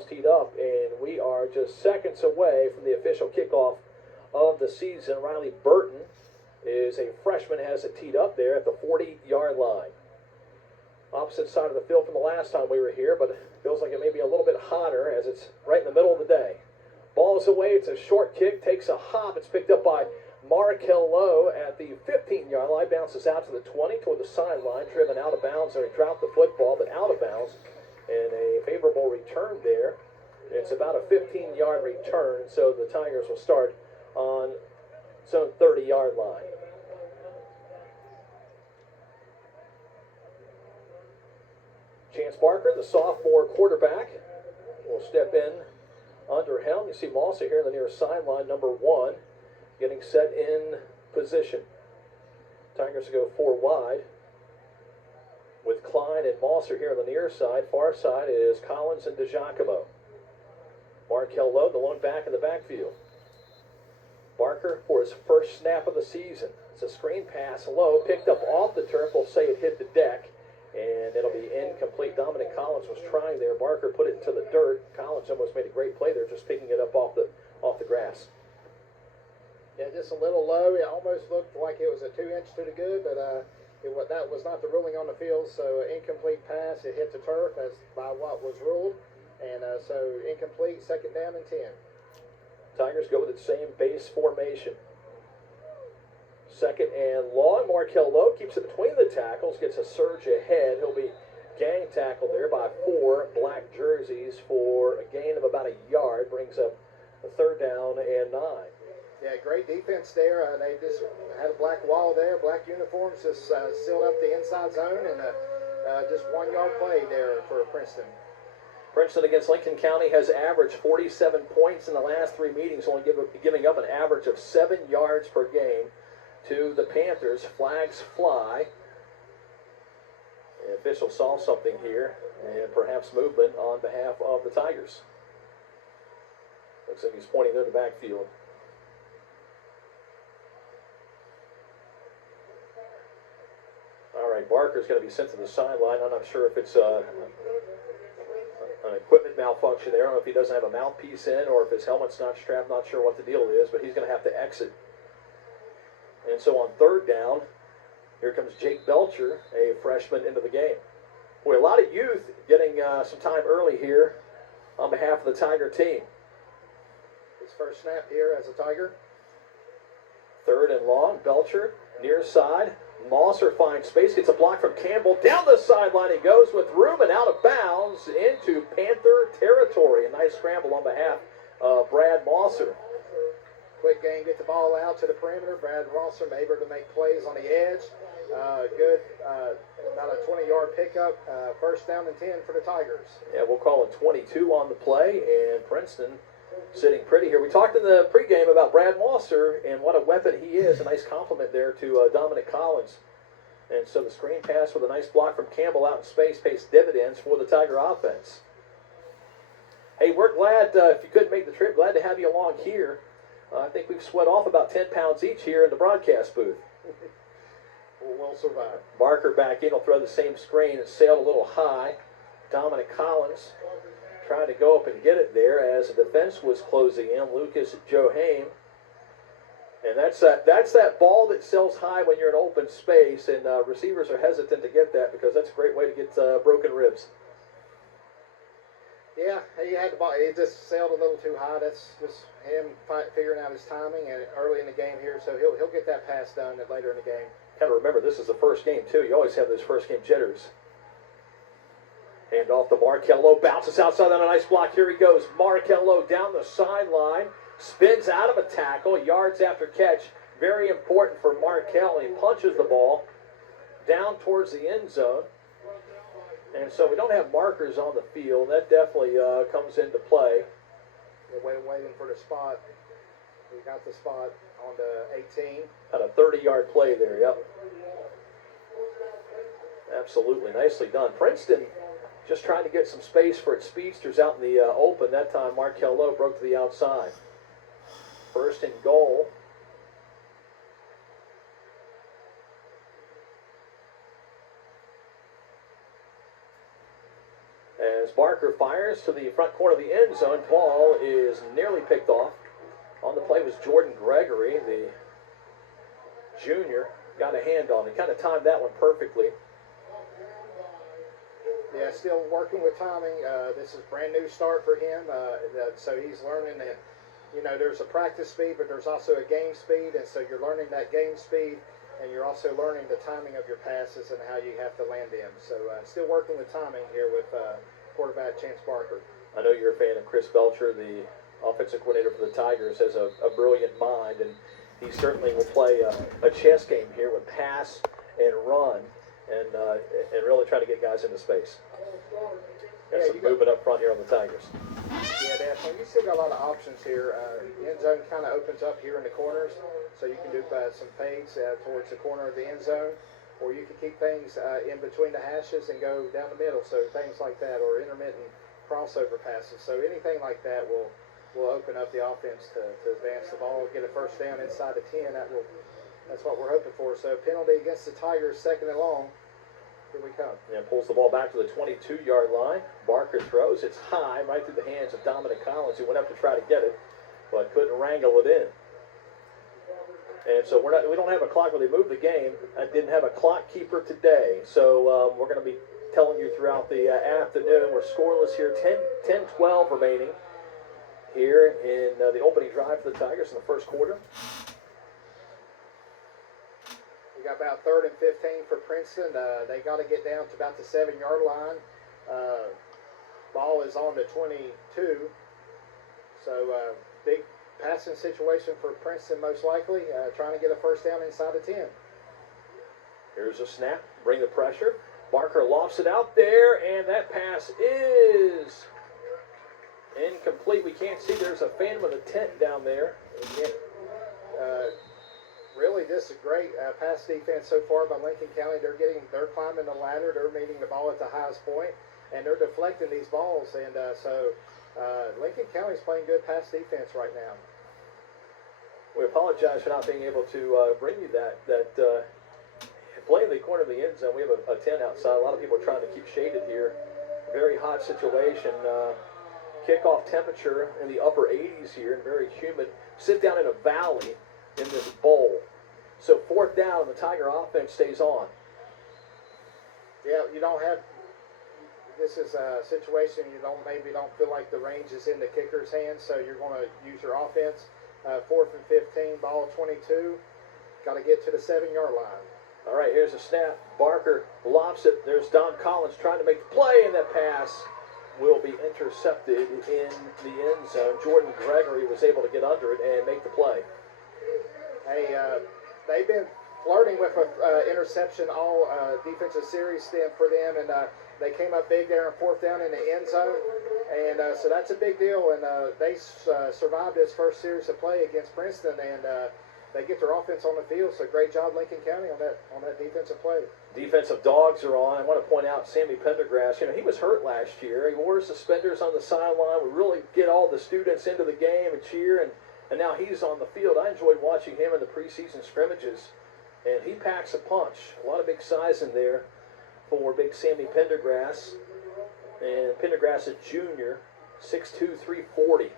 ball's teed up, and we are just seconds away from the official kickoff of the season. Riley Burton is a freshman, has it teed up there at the 40-yard line. Opposite side of the field from the last time we were here, but it feels like it may be a little bit hotter as it's right in the middle of the day. Ball is away. It's a short kick, takes a hop. It's picked up by Markel Lowe at the 15-yard line, bounces out to the 20 toward the sideline, driven out of bounds, or he dropped the football, but out of bounds, and a favorable return there. It's about a 15-yard return, so the Tigers will start on its own 30-yard line. Chance Barker, the sophomore quarterback, will step in under Helm. You see Mosser here on the near sideline, number 1, getting set in position. Tigers will go 4 wide with Klein and Mosser here on the near side. Far side is Collins and DiGiacomo. Markel Lowe, the lone back in the backfield. Barker for his first snap of the season. It's a screen pass. Lowe picked up off the turf. We'll say it hit the deck, and it'll be incomplete. Dominic Collins was trying there. Barker put it into the dirt. Collins almost made a great play there, just picking it up off the grass. Yeah, just a little low. It almost looked like it was a 2-inch to the good, but that was not the ruling on the field. So incomplete pass. It hit the turf as by what was ruled, and so incomplete. 2nd down and 10. Tigers go with the same base formation. 2nd and long. Markel Lowe keeps it between the tackles, gets a surge ahead. He'll be gang tackled there by 4 black jerseys for a gain of about a yard. Brings up a 3rd down and 9. Yeah, great defense there. They just had a black wall there, black uniforms, just sealed up the inside zone, and just 1-yard play there for Princeton. Princeton against Lincoln County has averaged 47 points in the last 3 meetings, only giving up an average of 7 yards per game to the Panthers. Flags fly. The official saw something here, and perhaps movement on behalf of the Tigers. Looks like he's pointing there in the backfield. All right, Barker's going to be sent to the sideline. I'm not sure if it's an equipment malfunction there. I don't know if he doesn't have a mouthpiece in or if his helmet's not strapped. Not sure what the deal is, but he's going to have to exit. And so on 3rd down, here comes Jake Belcher, a freshman, into the game. Boy, a lot of youth getting some time early here on behalf of the Tiger team. His first snap here as a Tiger. 3rd and long. Belcher near side. Mosser finds space, gets a block from Campbell. Down the sideline he goes with room and out of bounds into Panther territory. A nice scramble on behalf of Brad Mosser. Quick game, get the ball out to the perimeter. Brad Mosser able to make plays on the edge. Good, about a 20-yard pickup. 1st down and 10 for the Tigers. Yeah, we'll call it 22 on the play, and Princeton sitting pretty here. We talked in the pregame about Brad Mosser and what a weapon he is. A nice compliment there to Dominic Collins. And so the screen pass with a nice block from Campbell out in space pays dividends for the Tiger offense. Hey, we're glad, if you couldn't make the trip, glad to have you along here. I think we've sweat off about 10 pounds each here in the broadcast booth. We'll survive. Barker back in. He'll throw the same screen. It sailed a little high. Dominic Collins trying to go up and get it there as the defense was closing in. Lucas Johane. And that's that ball that sails high when you're in open space, and receivers are hesitant to get that because that's a great way to get broken ribs. Yeah, he had the ball. He just sailed a little too high. That's just him figuring out his timing and early in the game here. So he'll get that pass done later in the game. Got to remember, this is the first game too. You always have those first game jitters. Hand off to Markel Lowe, bounces outside on a nice block. Here he goes. Markel Lowe down the sideline, spins out of a tackle, yards after catch. Very important for Markel. He punches the ball down towards the end zone. And so we don't have markers on the field. That definitely comes into play. We're waiting for the spot. We got the spot on the 18. Had a 30-yard play there, yep. Absolutely, nicely done. Princeton just trying to get some space for its speedsters out in the open. That time Markel Lowe broke to the outside. 1st and goal. As As Barker fires to the front corner of the end zone, ball is nearly picked off. On the play was Jordan Gregory, the junior, got a hand on it. Kind of timed that one perfectly. Yeah, still working with timing. This is a brand new start for him, so he's learning that, there's a practice speed, but there's also a game speed, and so you're learning that game speed, and you're also learning the timing of your passes and how you have to land them. So still working with timing here with quarterback Chance Barker. I know you're a fan of Chris Belcher, the offensive coordinator for the Tigers, has a brilliant mind, and he certainly will play a chess game here with pass and run, and really try to get guys into space. Got some movement up front here on the Tigers. Yeah, definitely. You still got a lot of options here. The end zone kind of opens up here in the corners, so you can do some fades towards the corner of the end zone, or you can keep things in between the hashes and go down the middle, so things like that, or intermittent crossover passes. So anything like that will open up the offense to advance the ball, get a first down inside the 10. That's what we're hoping for. So penalty against the Tigers, 2nd and long. Here we come. And pulls the ball back to the 22-yard line. Barker throws. It's high, right through the hands of Dominic Collins, who went up to try to get it, but couldn't wrangle it in. And so we don't have a clock where they moved the game. I didn't have a clock keeper today. So we're going to be telling you throughout the afternoon. We're scoreless here, 10-12 remaining here in the opening drive for the Tigers in the first quarter. We got about 3rd and 15 for Princeton. They got to get down to about the 7-yard line. Ball is on the 22. So big passing situation for Princeton most likely, trying to get a first down inside the 10. Here's a snap, bring the pressure. Barker lofts it out there, and that pass is incomplete. We can't see. There's a fan with a tent down there. Really, this is great pass defense so far by Lincoln County. They're climbing the ladder. They're meeting the ball at the highest point, and they're deflecting these balls. And so Lincoln County's playing good pass defense right now. We apologize for not being able to bring you that play in the corner of the end zone. We have a tent outside. A lot of people are trying to keep shaded here. Very hot situation. Kickoff temperature in the upper 80s here and very humid. Sit down in a valley in this bowl. So 4th down, the Tiger offense stays on. Yeah, this is a situation maybe don't feel like the range is in the kicker's hands, so you're going to use your offense. 4th and 15, ball 22. Got to get to the 7-yard line. All right, here's a snap. Barker lofts it. There's Don Collins trying to make the play, and that pass will be intercepted in the end zone. Jordan Gregory was able to get under it and make the play. Hey, they've been flirting with an interception all defensive series for them, and they came up big there on 4th down in the end zone, and so that's a big deal. And they survived this first series of play against Princeton, and they get their offense on the field. So great job, Lincoln County, on that defensive play. Defensive dogs are on. I want to point out Sammy Pendergrass. He was hurt last year. He wore suspenders on the sideline. We really get all the students into the game and cheer, and now he's on the field. I enjoyed watching him in the preseason scrimmages, and he packs a punch. A lot of big size in there for big Sammy Pendergrass. And Pendergrass, a junior, 6'2", 340.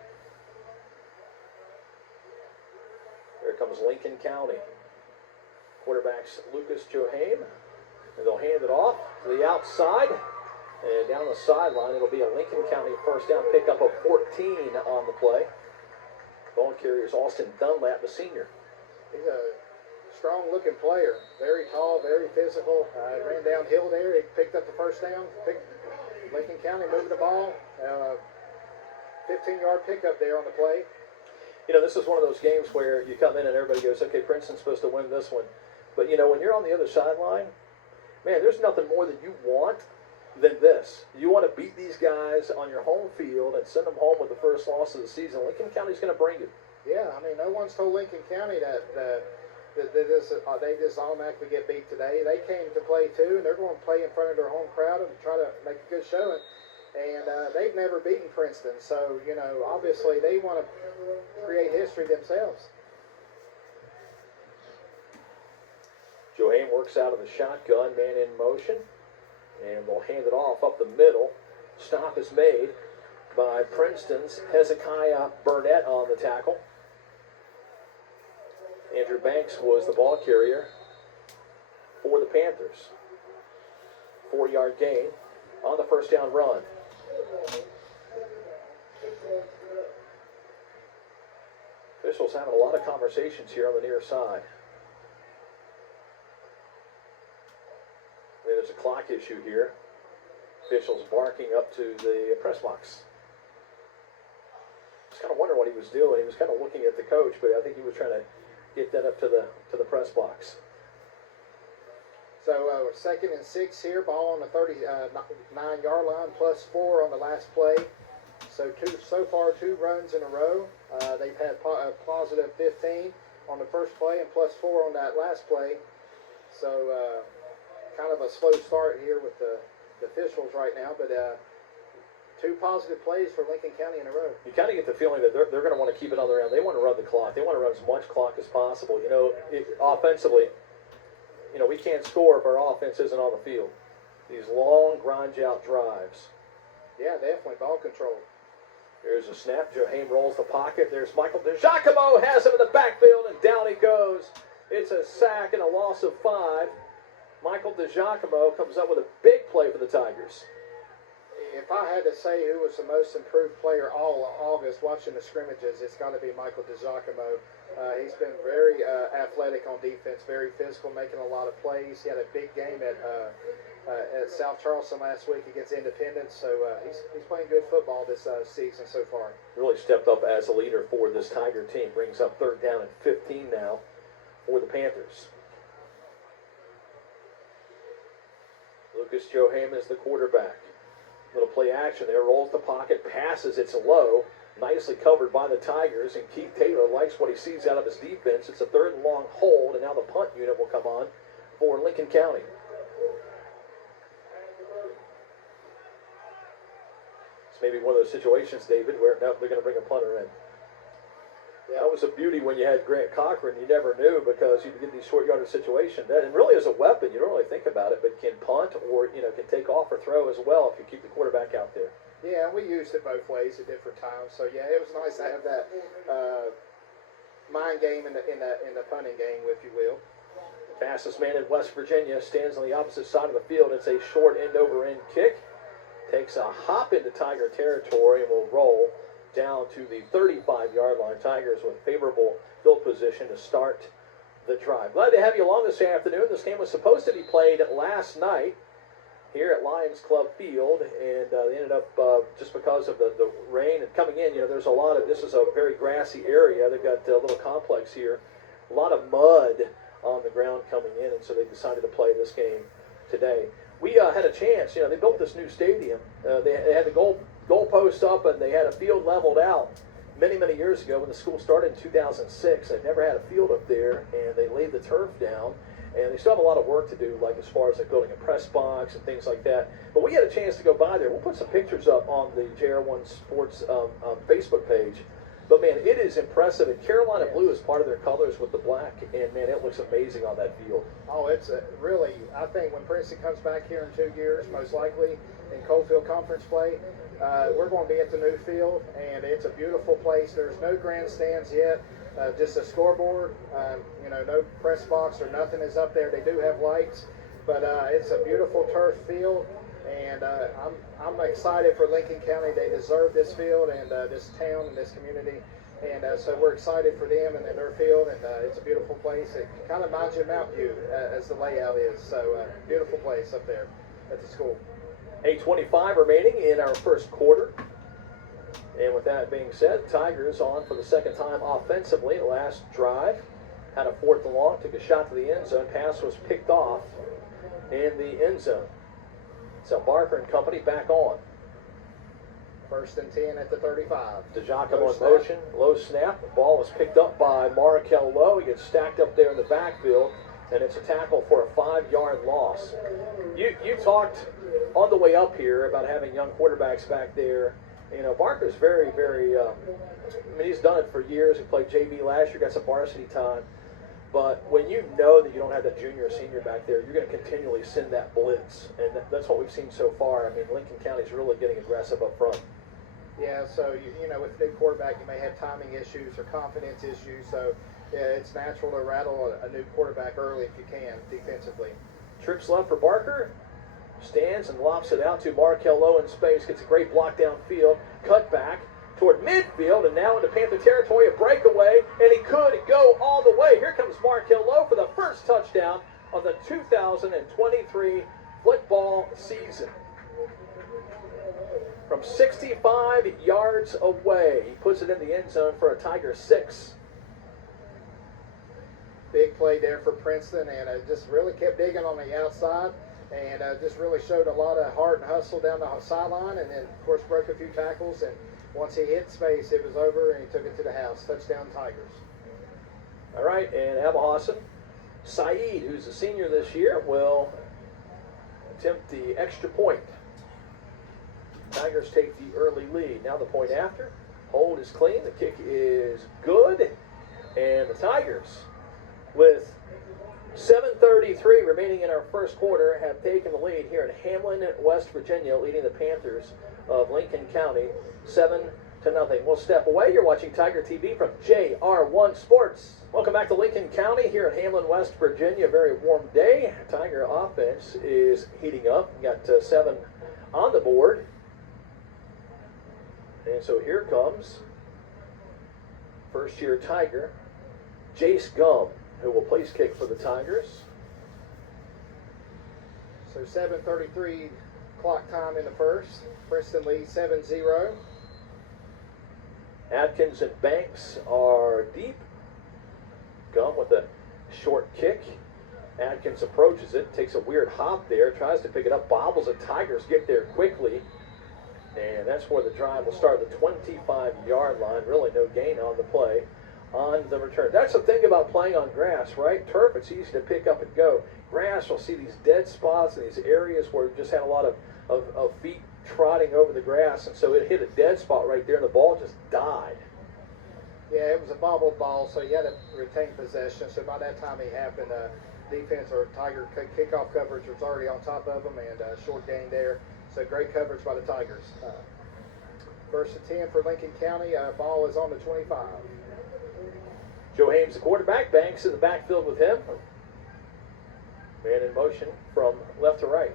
Here comes Lincoln County. Quarterback's Lucas Johame. And they'll hand it off to the outside. And down the sideline, it'll be a Lincoln County first down pickup of 14 on the play. Ball carrier is Austin Dunlap, the senior. He's a strong-looking player. Very tall, very physical. Ran downhill there. He picked up the first down. Lincoln County moving the ball. 15-yard pickup there on the play. This is one of those games where you come in and everybody goes, okay, Princeton's supposed to win this one. But, when you're on the other sideline, man, there's nothing more that you want than this. You want to beat these guys on your home field and send them home with the first loss of the season. Lincoln County's going to bring it. Yeah, no one's told Lincoln County that they just automatically get beat today. They came to play too, and they're going to play in front of their home crowd and try to make a good showing. And they've never beaten Princeton, so obviously they want to create history themselves. Johame works out of the shotgun, man in motion, and they'll hand it off up the middle. Stop is made by Princeton's Hezekiah Burnett on the tackle. Andrew Banks was the ball carrier for the Panthers. 4-yard gain on the first down run. Officials having a lot of conversations here on the near side. There's a clock issue here. Officials barking up to the press box. I was kind of wondering what he was doing. He was kind of looking at the coach, but I think he was trying to get that up to the press box. So 2nd and 6 here, ball on the 39-yard line, +4 on the last play. So far, 2 runs in a row. They've had a positive 15 on the first play and +4 on that last play. So kind of a slow start here with the officials right now, but 2 positive plays for Lincoln County in a row. You kind of get the feeling that they're going to want to keep it on the ground. They want to run the clock. They want to run as much clock as possible. You know, offensively, you know, we can't score if our offense isn't on the field. These long, grind-out drives. Yeah, definitely. Ball control. Here's a snap. Joe rolls the pocket. There's Michael DeGiacomo, has him in the backfield, and down he goes. It's a sack and a loss of 5. Michael DeGiacomo comes up with a big play for the Tigers. If I had to say who was the most improved player all August watching the scrimmages, it's got to be Michael DeGiacomo. He's been very athletic on defense, very physical, making a lot of plays. He had a big game at South Charleston last week against Independence, so he's playing good football this season so far. Really stepped up as a leader for this Tiger team. Brings up 3rd down and 15 now for the Panthers. Lucas Johaim is the quarterback. Little play action there, rolls the pocket, passes, it's low, nicely covered by the Tigers, and Keith Taylor likes what he sees out of his defense. It's a 3rd and long hold, and now the punt unit will come on for Lincoln County. It's maybe one of those situations, David, where now they're going to bring a punter in. That was a beauty when you had Grant Cochran. You never knew because you'd get these short yardage situations. And really as a weapon, you don't really think about it, but can punt or, you know, can take off or throw as well if you keep the quarterback out there. Yeah, we used it both ways at different times. So, yeah, it was nice to have that mind game in the punting game, if you will. Fastest man in West Virginia stands on the opposite side of the field. It's a short end-over-end kick. Takes a hop into Tiger territory and will roll down to the 35-yard line. Tigers with favorable field position to start the drive. Glad to have you along this afternoon. This game was supposed to be played last night here at Lions Club Field, and they ended up, just because of the rain and coming in, you know, there's a lot of, this is a very grassy area. They've got a little complex here, a lot of mud on the ground coming in, and so they decided to play this game today. We had a chance, you know, they built this new stadium. They had the goalposts up, and they had a field leveled out many, many years ago when the school started in 2006. They never had a field up there, and they laid the turf down, and they still have a lot of work to do, like as far as like building a press box and things like that. But we had a chance to go by there. We'll put some pictures up on the JR1-Sports Facebook page. But, man, it is impressive. And Carolina blue is part of their colors with the black. And, man, it looks amazing on that field. Oh, it's really, I think when Princeton comes back here in 2 years, most likely in Coalfield Conference play, we're going to be at the new field. And it's a beautiful place. There's no grandstands yet, just a scoreboard. You know, no press box or nothing is up there. They do have lights. But it's a beautiful turf field. And I'm excited for Lincoln County. They deserve this field and this town and this community. And so we're excited for them and their field. And it's a beautiful place. It kind of reminds you of Mountain View as the layout is. So beautiful place up there at the school. 8:25 remaining in our first quarter. And with that being said, Tigers on for the second time offensively. The last drive had a 4th and long, took a shot to the end zone. Pass was picked off in the end zone. So Barker and company back on. 1st and 10 at the 35. DeGiacomo in motion, low snap. The ball is picked up by Markel Lowe. He gets stacked up there in the backfield, and it's a tackle for a 5-yard loss. You talked on the way up here about having young quarterbacks back there. You know, Barker's very, very, I mean, he's done it for years. He played JV last year, got some varsity time. But when you know that you don't have that junior or senior back there, you're going to continually send that blitz. And that's what we've seen so far. I mean, Lincoln County's really getting aggressive up front. Yeah, so, you know, with a new quarterback, you may have timing issues or confidence issues. So, yeah, it's natural to rattle a new quarterback early if you can, defensively. Trips left for Barker. Stands and lofts it out to Markel Lowe in space. Gets a great block downfield. Cut back toward midfield, and now into Panther territory, a breakaway, and he could go all the way. Here comes Markel Lowe for the first touchdown of the 2023 football season. From 65 yards away, he puts it in the end zone for a Tiger 6. Big play there for Princeton, and just really kept digging on the outside, and just really showed a lot of heart and hustle down the sideline, and then, of course, broke a few tackles, and once he hit space, it was over, and he took it to the house. Touchdown, Tigers. All right, and Abahassan Saeed, who's a senior this year, will attempt the extra point. Tigers take the early lead. Now the point after. Hold is clean. The kick is good. And the Tigers, with 7:33 remaining in our first quarter, have taken the lead here in Hamlin, West Virginia, leading the Panthers of Lincoln County 7-0. We'll step away. You're watching Tiger TV from JR1-Sports. Welcome back to Lincoln County here in Hamlin, West Virginia. A very warm day. Tiger offense is heating up. We got 7 on the board. And so here comes first-year Tiger, Jace Gum, who will place kick for the Tigers. So 7:33 clock time in the first. Princeton leads 7-0. Atkins and Banks are deep. Gum with a short kick. Atkins approaches it, takes a weird hop there, tries to pick it up, bobbles it. Tigers get there quickly. And that's where the drive will start at the 25-yard line. Really no gain on the play on the return. That's the thing about playing on grass, right? Turf, it's easy to pick up and go. Grass, you'll see these dead spots and these areas where you just had a lot of feet trotting over the grass. And so it hit a dead spot right there, and the ball just died. Yeah, it was a bobbled ball, so he had to retain possession. So by that time he happened, defense or Tiger kickoff coverage was already on top of him, and short gain there. So great coverage by the Tigers. First and 10 for Lincoln County. Ball is on the 25. Joe Hames, the quarterback. Banks in the backfield with him. Man in motion from left to right.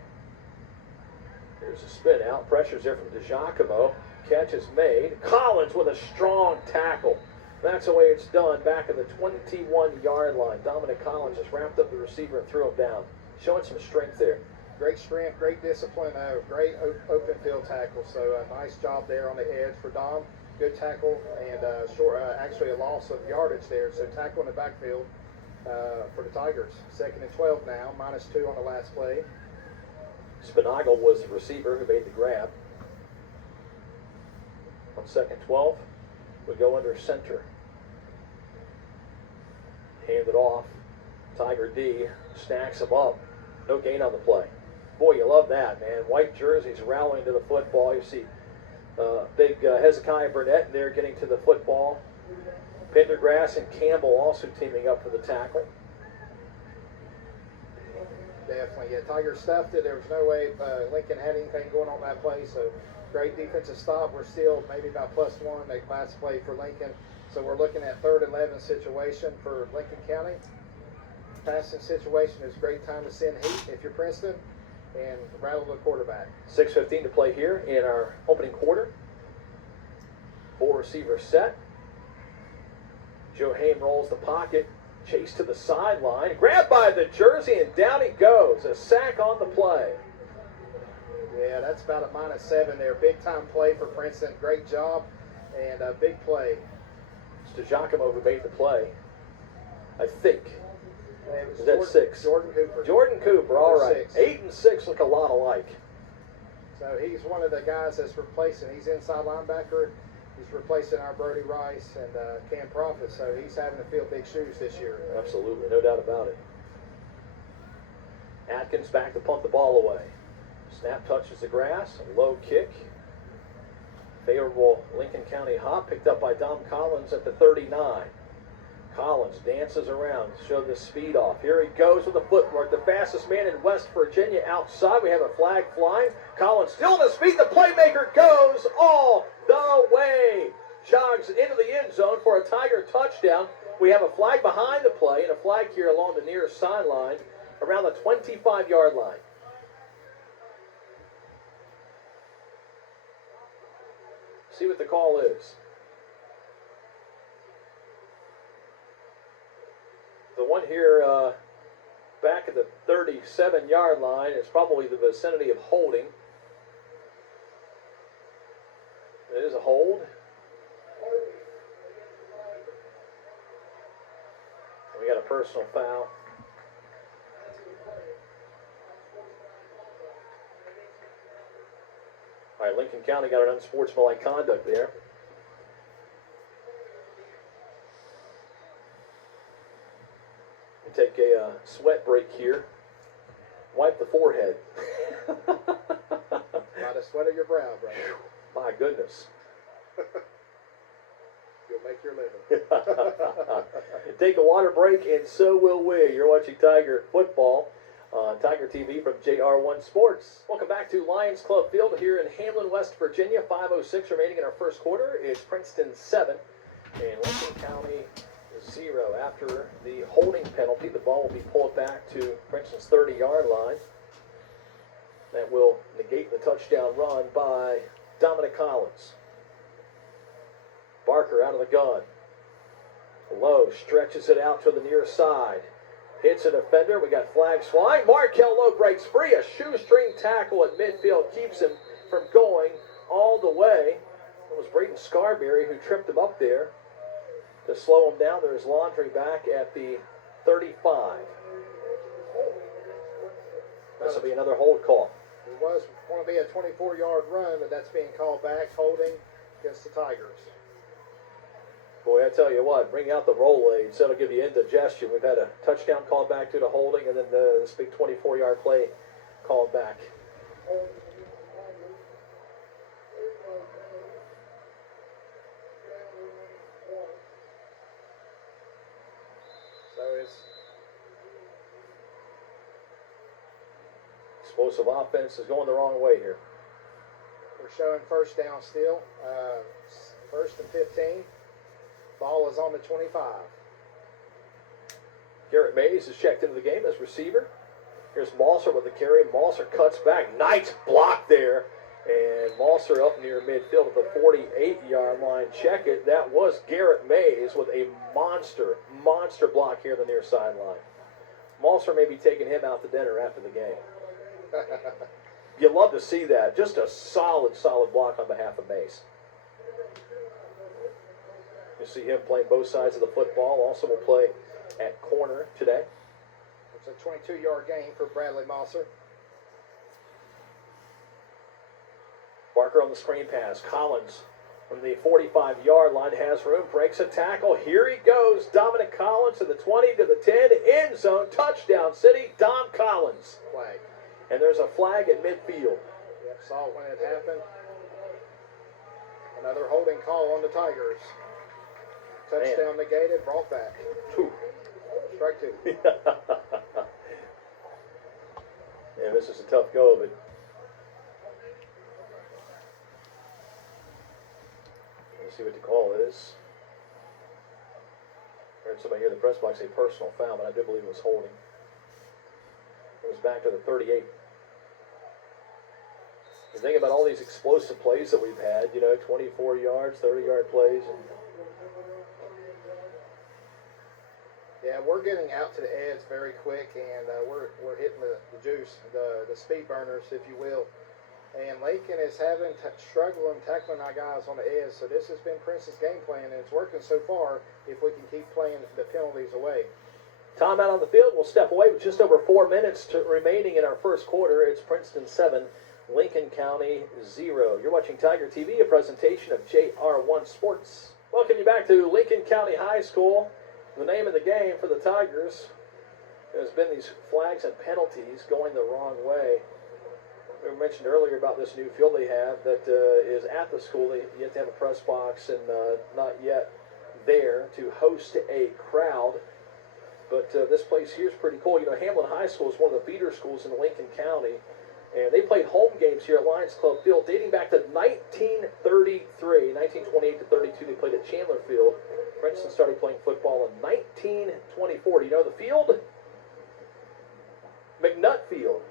Here's a spin out. Pressure's there from DiGiacomo. Catch is made. Collins with a strong tackle. That's the way it's done back at the 21-yard line. Dominic Collins just wrapped up the receiver and threw him down. Showing some strength there. Great strength, great discipline, great open field tackle. So nice job there on the edge for Dom. Good tackle and actually a loss of yardage there. So tackle in the backfield for the Tigers. 2nd and 12 now, -2 on the last play. Spinagle was the receiver who made the grab. On 2nd 12, we go under center. Hand it off. Tiger D stacks him up. No gain on the play. Boy, you love that, man. White jerseys rallying to the football. You see big Hezekiah Burnett there getting to the football. Pendergrass and Campbell also teaming up for the tackle. Definitely, yeah. Tigers stuffed it. There was no way Lincoln had anything going on that play. So great defensive stop. We're still maybe about +1. That last play for Lincoln. So we're looking at 3rd and 11 situation for Lincoln County. Passing situation is a great time to send heat if you're Princeton and rattle the quarterback. 6:15 to play here in our opening quarter. 4 receivers set. Joe Haim rolls the pocket. Chase to the sideline. Grabbed by the jersey, and down he goes. A sack on the play. Yeah, that's about a -7 there. Big time play for Princeton. Great job and a big play. It's DiGiacomo who made the play, I think. Is that 6? Jordan Cooper. Jordan Cooper, all right. 6. 8 and 6 look a lot alike. So he's one of the guys that's replacing. He's inside linebacker. He's replacing our Brody Rice and Cam Profit. So he's having to fill big shoes this year. Absolutely, no doubt about it. Atkins back to punt the ball away. Snap touches the grass. A low kick. Favorable Lincoln County hop picked up by Dom Collins at the 39. Collins dances around, show the speed off. Here he goes with the footwork, the fastest man in West Virginia outside. We have a flag flying. Collins still in the speed. The playmaker goes all the way. Jogs into the end zone for a Tiger touchdown. We have a flag behind the play and a flag here along the near sideline around the 25-yard line. See what the call is. The one here back at the 37-yard line is probably the vicinity of holding. It is a hold. We got a personal foul. All right, Lincoln County got an unsportsmanlike conduct there. We take a sweat break here. Wipe the forehead. Not a sweat of your brow, brother. My goodness. You'll make your living. Take a water break, and so will we. You're watching Tiger football on Tiger TV from JR1-Sports. Welcome back to Lions Club Field here in Hamlin, West Virginia. 5:06 remaining in our first quarter. It's Princeton 7 and Lincoln County 0. After the holding penalty, the ball will be pulled back to Princeton's 30-yard line. That will negate the touchdown run by Dominic Collins. Barker out of the gun. Lowe stretches it out to the near side. Hits a defender. We got flags flying. Markel Lowe breaks free. A shoestring tackle at midfield keeps him from going all the way. It was Braden Scarberry who tripped him up there to slow him down. There's Laundry back at the 35. This will be another hold call. It was going to be a 24-yard run, but that's being called back, holding against the Tigers. Boy, I tell you what, bring out the roll aids. That'll give you indigestion. We've had a touchdown called back to the holding, and then this big 24-yard play called back. So it's explosive offense is going the wrong way here. we're showing first down still. First and 15. Ball is on the 25. Garrett Mays is checked into the game as receiver. Here's Malser with the carry. Malser cuts back. Nice block there. And Malser up near midfield at the 48-yard line. Check it. That was Garrett Mays with a monster block here on the near sideline. Malser may be taking him out to dinner after the game. You love to see that. Just a solid block on behalf of Mays. You see him playing both sides of the football. Also will play at corner today. It's a 22-yard gain for Bradley Malser. Barker on the screen pass. Collins from the 45-yard line has room. Breaks a tackle. Here he goes. Dominic Collins to the 20 to the 10. End zone. Touchdown City. Dom Collins. Flag. And there's a flag at midfield. Yep, saw it when it happened. Another holding call on the Tigers. Touchdown negated, brought back. Two. Strike two. Yeah, this is a tough go of it. Let's see what the call is. I heard somebody here in the press box say personal foul, but I do believe it was holding. It was back to the 38. You think about all these explosive plays that we've had, 24 yards, 30-yard plays. Yeah, we're getting out to the edge very quick, and we're hitting the juice, the speed burners, if you will. And Lincoln is struggling tackling our guys on the edge, so this has been Princeton's game plan, and it's working so far if we can keep playing the penalties away. Timeout on the field. We'll step away with just over 4 minutes remaining in our first quarter. It's Princeton 7, Lincoln County 0. You're watching Tiger TV, a presentation of JR1-Sports. Welcome you back to Lincoln County High School. The name of the game for the Tigers has been these flags and penalties going the wrong way. We mentioned earlier about this new field they have that is at the school. They yet to have a press box and not yet there to host a crowd. But this place here is pretty cool. You know, Hamlin High School is one of the feeder schools in Lincoln County. And they played home games here at Lions Club Field dating back to 1933. 1928 to 32, they played at Chandler Field. Princeton started playing football in 1924. Do you know the field? McNutt Field.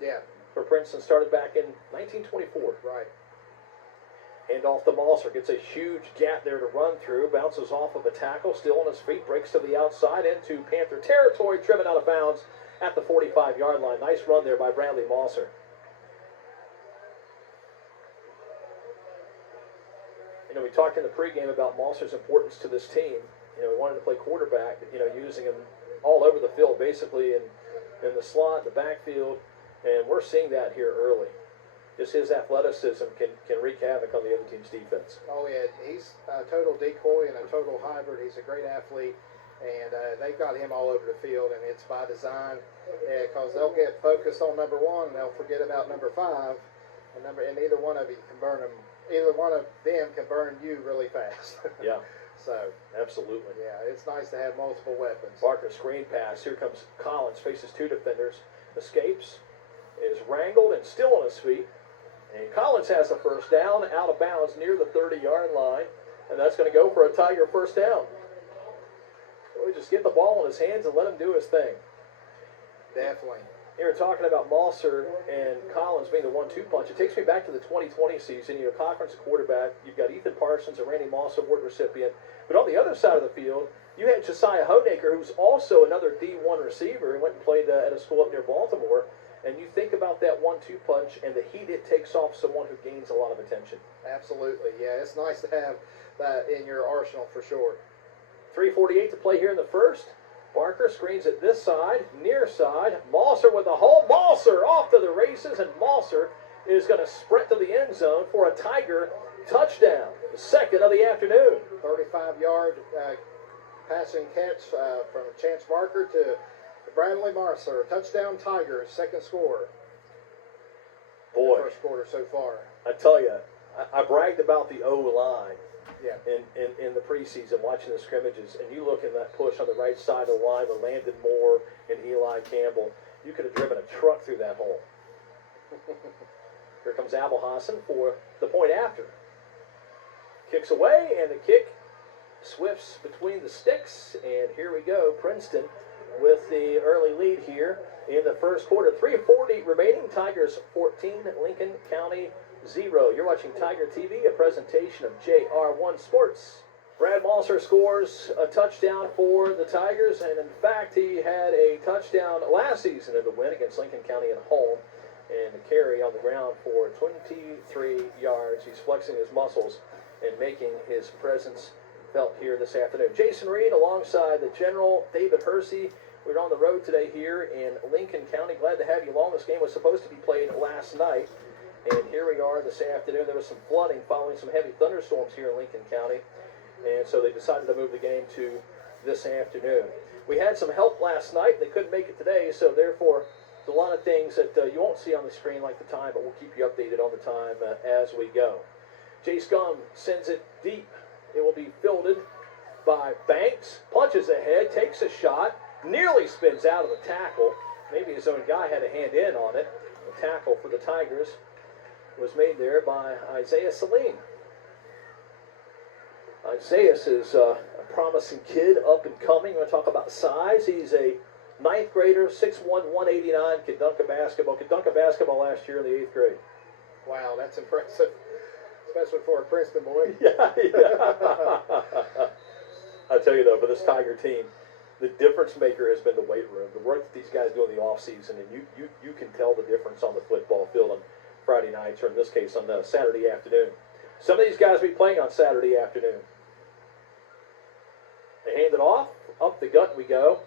Yeah. For Princeton started back in 1924. Right. Hand off to Malser. Gets a huge gap there to run through. Bounces off of a tackle. Still on his feet. Breaks to the outside into Panther territory. Driven out of bounds at the 45-yard line. Nice run there by Bradley Malser. You know, we talked in the pregame about Malser's importance to this team. You know, we wanted to play quarterback, you know, using him all over the field, basically in the slot, the backfield, and we're seeing that here early. Just his athleticism can wreak havoc on the other team's defense. Oh, yeah, he's a total decoy and a total hybrid. He's a great athlete, and they've got him all over the field, and it's by design, because they'll get focused on number one, and they'll forget about number five, and either one of you can burn them. Either one of them can burn you really fast. Yeah. So. Absolutely. Yeah, it's nice to have multiple weapons. Barker screen pass. Here comes Collins, faces two defenders, escapes, is wrangled, and still on his feet. And Collins has a first down, out of bounds near the 30-yard line, and that's going to go for a Tiger first down. We just get the ball in his hands and let him do his thing. Definitely. Here we're talking about Malser and Collins being the 1-2 punch. It takes me back to the 2020 season. You know, Cochran's a quarterback. You've got Ethan Parsons, a Randy Moss Award recipient. But on the other side of the field, you had Josiah Honaker, who's also another D1 receiver. He went and played at a school up near Baltimore. And you think about that 1-2 punch and the heat it takes off someone who gains a lot of attention. Absolutely. Yeah, it's nice to have that in your arsenal for sure. 3:48 to play here in the first. Barker screens it this side, near side. Malser with a hole. Malser off to the races, and Malser is going to sprint to the end zone for a Tiger touchdown. The second of the afternoon. 35-yard passing catch from Chance Barker to Bradley Malser. Touchdown Tigers, second score. Boy. First quarter so far. I tell you, I bragged about the O-line. Yeah. In the preseason, watching the scrimmages, and you look in that push on the right side of the line with Landon Moore and Eli Campbell, you could have driven a truck through that hole. Here comes Abelhassan for the point after. Kicks away, and the kick swifts between the sticks, and here we go. Princeton with the early lead here in the first quarter. 3:40 remaining. Tigers 14, Lincoln County 0. You're watching Tiger TV, a presentation of JR1-Sports. Brad Malser scores a touchdown for the Tigers, and in fact, he had a touchdown last season in the win against Lincoln County at home, and a carry on the ground for 23 yards. He's flexing his muscles and making his presence felt here this afternoon. Jason Reed alongside the General David Hercey. We're on the road today here in Lincoln County. Glad to have you along. This game was supposed to be played last night. And here we are this afternoon. There was some flooding following some heavy thunderstorms here in Lincoln County. And so they decided to move the game to this afternoon. We had some help last night. They couldn't make it today, so therefore there's a lot of things that you won't see on the screen like the time, but we'll keep you updated on the time as we go. Jace Gum sends it deep. It will be fielded by Banks. Punches ahead, takes a shot, nearly spins out of the tackle. Maybe his own guy had a hand in on it. The tackle for the Tigers was made there by Isaiah Saline. Isaiah is a promising kid, up and coming. We're going to talk about size. He's a 9th grader, 6'1", 189, could dunk a basketball. Could dunk a basketball last year in the 8th grade. Wow, that's impressive, especially for a Princeton boy. Yeah. I tell you though, for this Tiger team, the difference maker has been the weight room. The work that these guys do in the off season, and you can tell the difference on the football field on Friday nights, or in this case on Saturday afternoon. Some of these guys will be playing on Saturday afternoon. They hand it off, up the gut we go.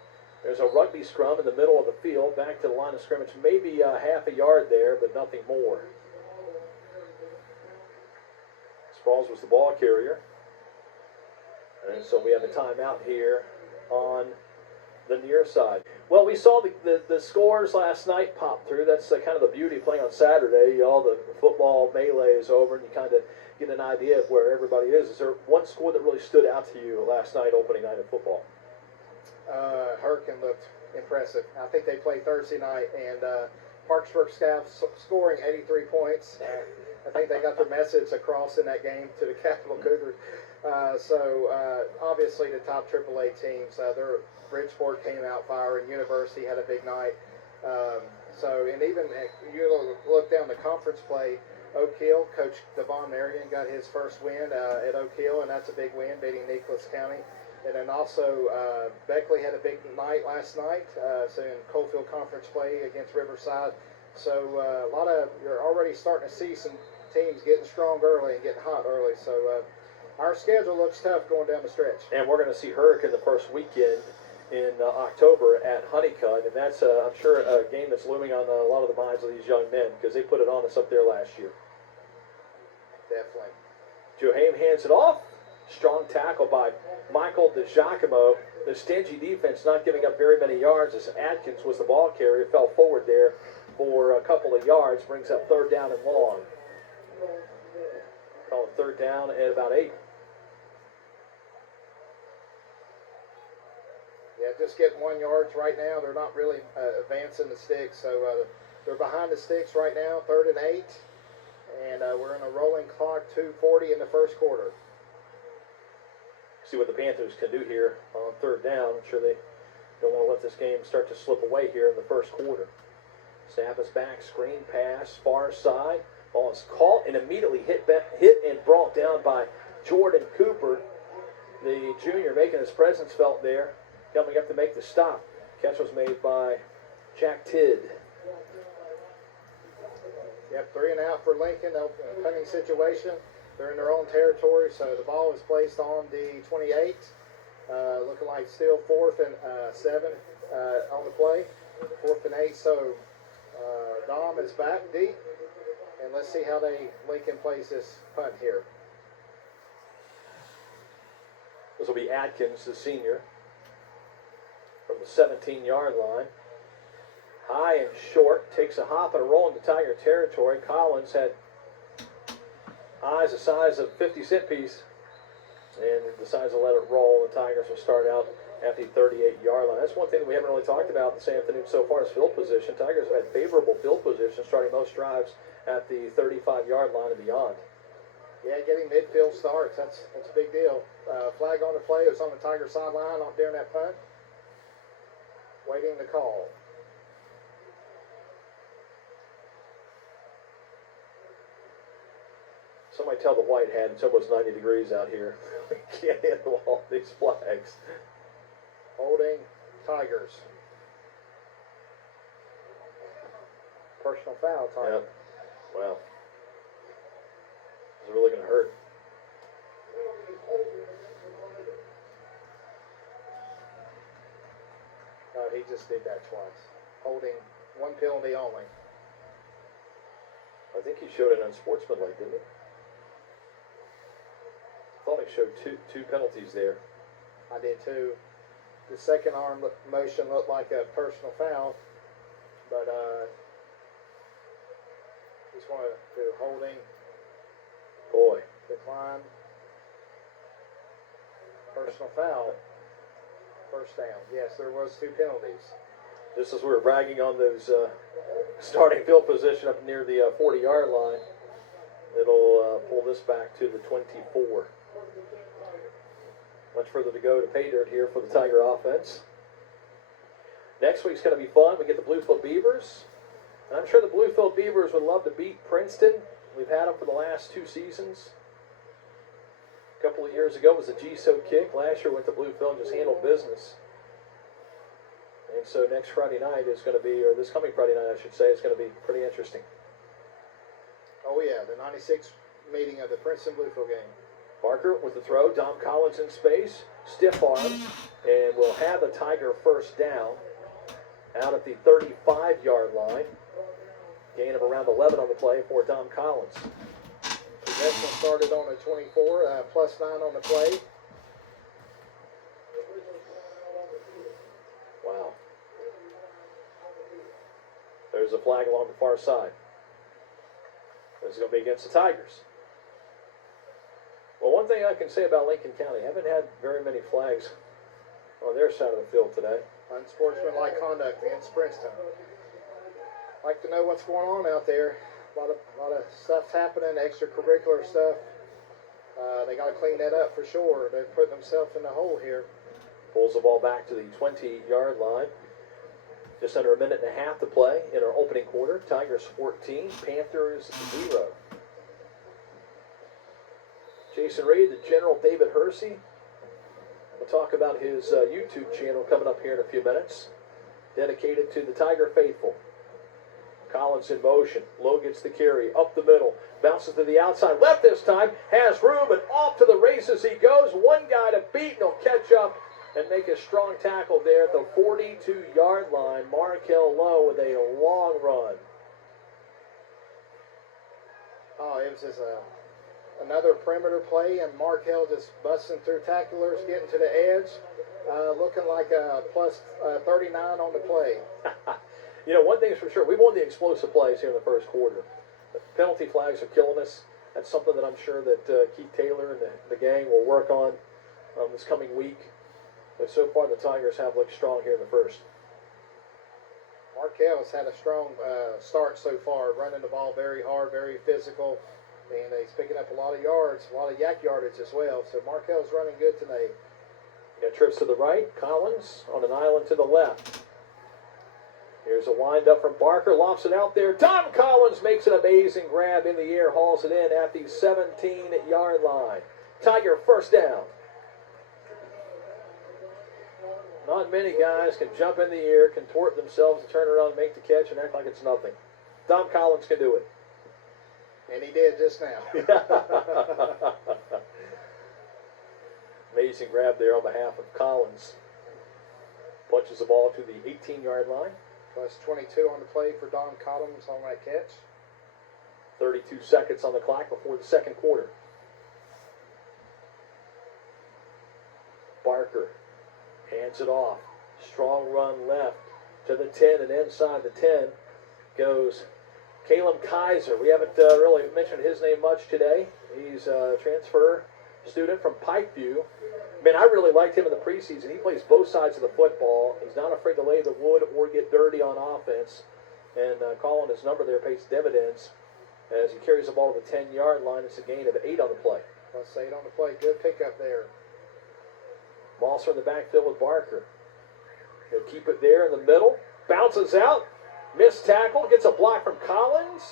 There's a rugby scrum in the middle of the field, back to the line of scrimmage, maybe half a yard there, but nothing more. Sprawls was the ball carrier. And so we have a timeout here on the near side. Well, we saw the scores last night pop through. That's kind of the beauty of playing on Saturday. All the football melee is over, and you kind of get an idea of where everybody is there one score that really stood out to you last night, opening night of football? Hurricane looked impressive. I think they played Thursday night, and Parkersburg Scouts scoring 83 points. I think they got their message across in that game to the Capital Cougars. Obviously the top AAA teams, their Bridgeport came out firing. University had a big night. And even you look down the conference play, Oak Hill, Coach Devon Marion got his first win at Oak Hill, and that's a big win, beating Nicholas County. And then also Beckley had a big night last night, in Coalfield Conference play against Riverside. So you're already starting to see some teams getting strong early and getting hot early. So our schedule looks tough going down the stretch. And we're going to see Hurricane the first weekend in October at Honeycutt, and that's, I'm sure, a game that's looming on a lot of the minds of these young men because they put it on us up there last year. Definitely. Joe Haim hands it off. Strong tackle by Michael DiGiacomo. The stingy defense not giving up very many yards as Atkins was the ball carrier, fell forward there for a couple of yards, brings up third down and long. Call it third down at about 8. Yeah, just getting 1 yard right now. They're not really advancing the sticks, so they're behind the sticks right now, 3rd and 8. And we're in a rolling clock, 2:40 in the first quarter. See what the Panthers can do here on third down. I'm sure they don't want to let this game start to slip away here in the first quarter. Snap is back, screen pass, far side. Ball is caught and immediately hit and brought down by Jordan Cooper, the junior, making his presence felt there, coming up to make the stop. Catch was made by Jack Tidd. Yep, 3 and out for Lincoln. Punting situation. They're in their own territory, so the ball is placed on the 28. Looking like still 4th and 7 on the play. 4th and 8. So Dom is back deep, and let's see how Lincoln plays this punt here. This will be Atkins, the senior, from the 17-yard line. High and short, takes a hop and a roll into Tiger territory. Collins had eyes the size of 50-cent piece and decides to let it roll. The Tigers will start out at the 38-yard line. That's one thing that we haven't really talked about this afternoon so far is field position. Tigers have had favorable field position, starting most drives at the 35-yard line and beyond. Yeah, getting midfield starts, that's a big deal. Flag on the play. It was on the Tiger sideline during that punt. Waiting to call. Somebody tell the white hat it's almost 90 degrees out here. We can't handle all these flags. Holding Tigers. Personal foul time. Yep. Wow. This is really going to hurt. No, he just did that twice. Holding, 1 penalty only. I think he showed it unsportsmanlike, didn't he? I thought he showed two penalties there. I did too. The second arm motion looked like a personal foul, but just wanted to do holding, Boy. decline, personal foul, first down. Yes, there was 2 penalties. Just as we were bragging on those starting field position up near the 40-yard line, it'll pull this back to the 24. Much further to go to pay dirt here for the Tiger offense. Next week's going to be fun. We get the Bluefield Beavers. And I'm sure the Bluefield Beavers would love to beat Princeton. We've had them for the last 2 seasons. A couple of years ago was a GSO kick. Last year went to Bluefield and just handled business. And so next Friday night is going to be, or this coming Friday night I should say, is going to be pretty interesting. Oh yeah, the 96th meeting of the Princeton Bluefield game. Barker with the throw, Dom Collins in space, stiff arm, and we'll have the Tiger first down out at the 35-yard line. Gain of around 11 on the play for Dom Collins. Possession started on the 24, plus 9 on the play. Wow. There's a flag along the far side. This is going to be against the Tigers. Well, one thing I can say about Lincoln County, haven't had very many flags on their side of the field today. Unsportsmanlike conduct against Princeton. Like to know what's going on out there. A lot of stuff's happening, extracurricular stuff. They got to clean that up for sure. They're putting themselves in the hole here. Pulls the ball back to the 20-yard line. Just under a minute and a half to play in our opening quarter. Tigers 14, Panthers 0. Jason Reed, the General David Hercey. We'll talk about his YouTube channel coming up here in a few minutes. Dedicated to the Tiger faithful. Collins in motion. Lowe gets the carry. Up the middle. Bounces to the outside. Left this time. Has room and off to the races he goes. One guy to beat and he'll catch up and make a strong tackle there at the 42-yard line. Markel Lowe with a long run. Oh, it was just another perimeter play, and Markel just busting through tacklers, getting to the edge, looking like a plus 39 on the play. You know, one thing is for sure, we won the explosive plays here in the first quarter. The penalty flags are killing us. That's something that I'm sure that Keith Taylor and the gang will work on this coming week. But so far, the Tigers have looked strong here in the first. Markel's had a strong start so far, running the ball very hard, very physical, and he's picking up a lot of yards, a lot of yak yardage as well. So Markel's running good tonight. Got trips to the right. Collins on an island to the left. Here's a wind up from Barker, lofts it out there. Tom Collins makes an amazing grab in the air, hauls it in at the 17-yard line. Tiger first down. Not many guys can jump in the air, contort themselves, and turn around and make the catch and act like it's nothing. Tom Collins can do it. And he did just now. Amazing grab there on behalf of Collins. Punches the ball to the 18-yard line. Plus 22 on the play for Don Collins on that catch. 32 seconds on the clock before the second quarter. Barker hands it off. Strong run left to the 10, and inside the 10 goes Caleb Kaiser. We haven't really mentioned his name much today. He's a transfer student from Pikeview. Man, I really liked him in the preseason. He plays both sides of the football. He's not afraid to lay the wood or get dirty on offense. And calling his number there pays dividends as he carries the ball to the 10-yard line. It's a gain of 8 on the play. Plus 8 on the play. Good pickup there. Mosser in the backfield with Barker. He'll keep it there in the middle. Bounces out. Missed tackle. Gets a block from Collins.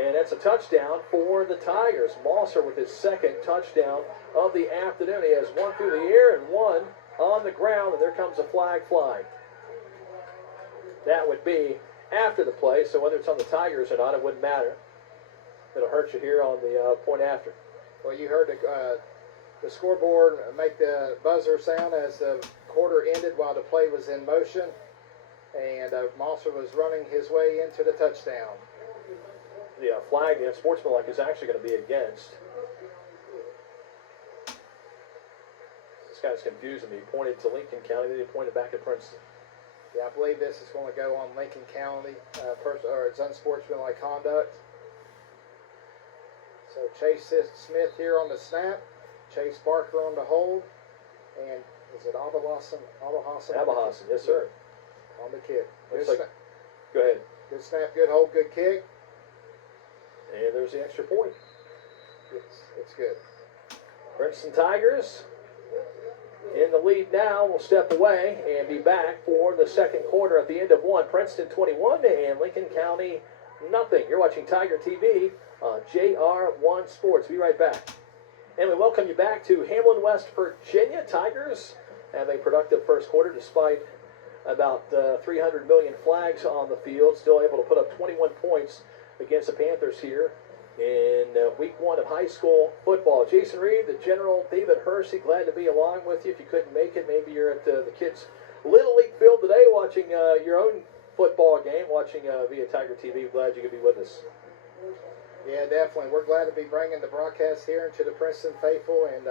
And that's a touchdown for the Tigers. Mosser with his second touchdown of the afternoon. He has one through the air and one on the ground. And there comes a flag flying. That would be after the play. So whether it's on the Tigers or not, it wouldn't matter. It'll hurt you here on the point after. Well, you heard the scoreboard make the buzzer sound as the quarter ended while the play was in motion. And Mosser was running his way into the touchdown. The flag, the unsportsmanlike, is actually going to be against. This guy's confusing me. He pointed to Lincoln County, then he pointed back at Princeton. Yeah, I believe this is going to go on Lincoln County, or it's unsportsmanlike conduct. So Chase Smith here on the snap, Chase Barker on the hold, and is it Abahasan? Abahasan, yes sir. On the kick. Go ahead. Good snap, good hold, good kick. And there's the extra point. It's good. Princeton Tigers in the lead now. Will step away and be back for the second quarter at the end of one. Princeton 21 and Lincoln County nothing. You're watching Tiger TV on JR1-Sports. Be right back. And we welcome you back to Hamlin, West Virginia. Tigers have a productive first quarter despite about 300 million flags on the field. Still able to put up 21 points against the Panthers here in week one of high school football. Jason Reed, the General David Hercey, glad to be along with you. If you couldn't make it, maybe you're at the kids' Little League field today watching your own football game, watching via Tiger TV. Glad you could be with us. Yeah, definitely. We're glad to be bringing the broadcast here into the Princeton faithful, and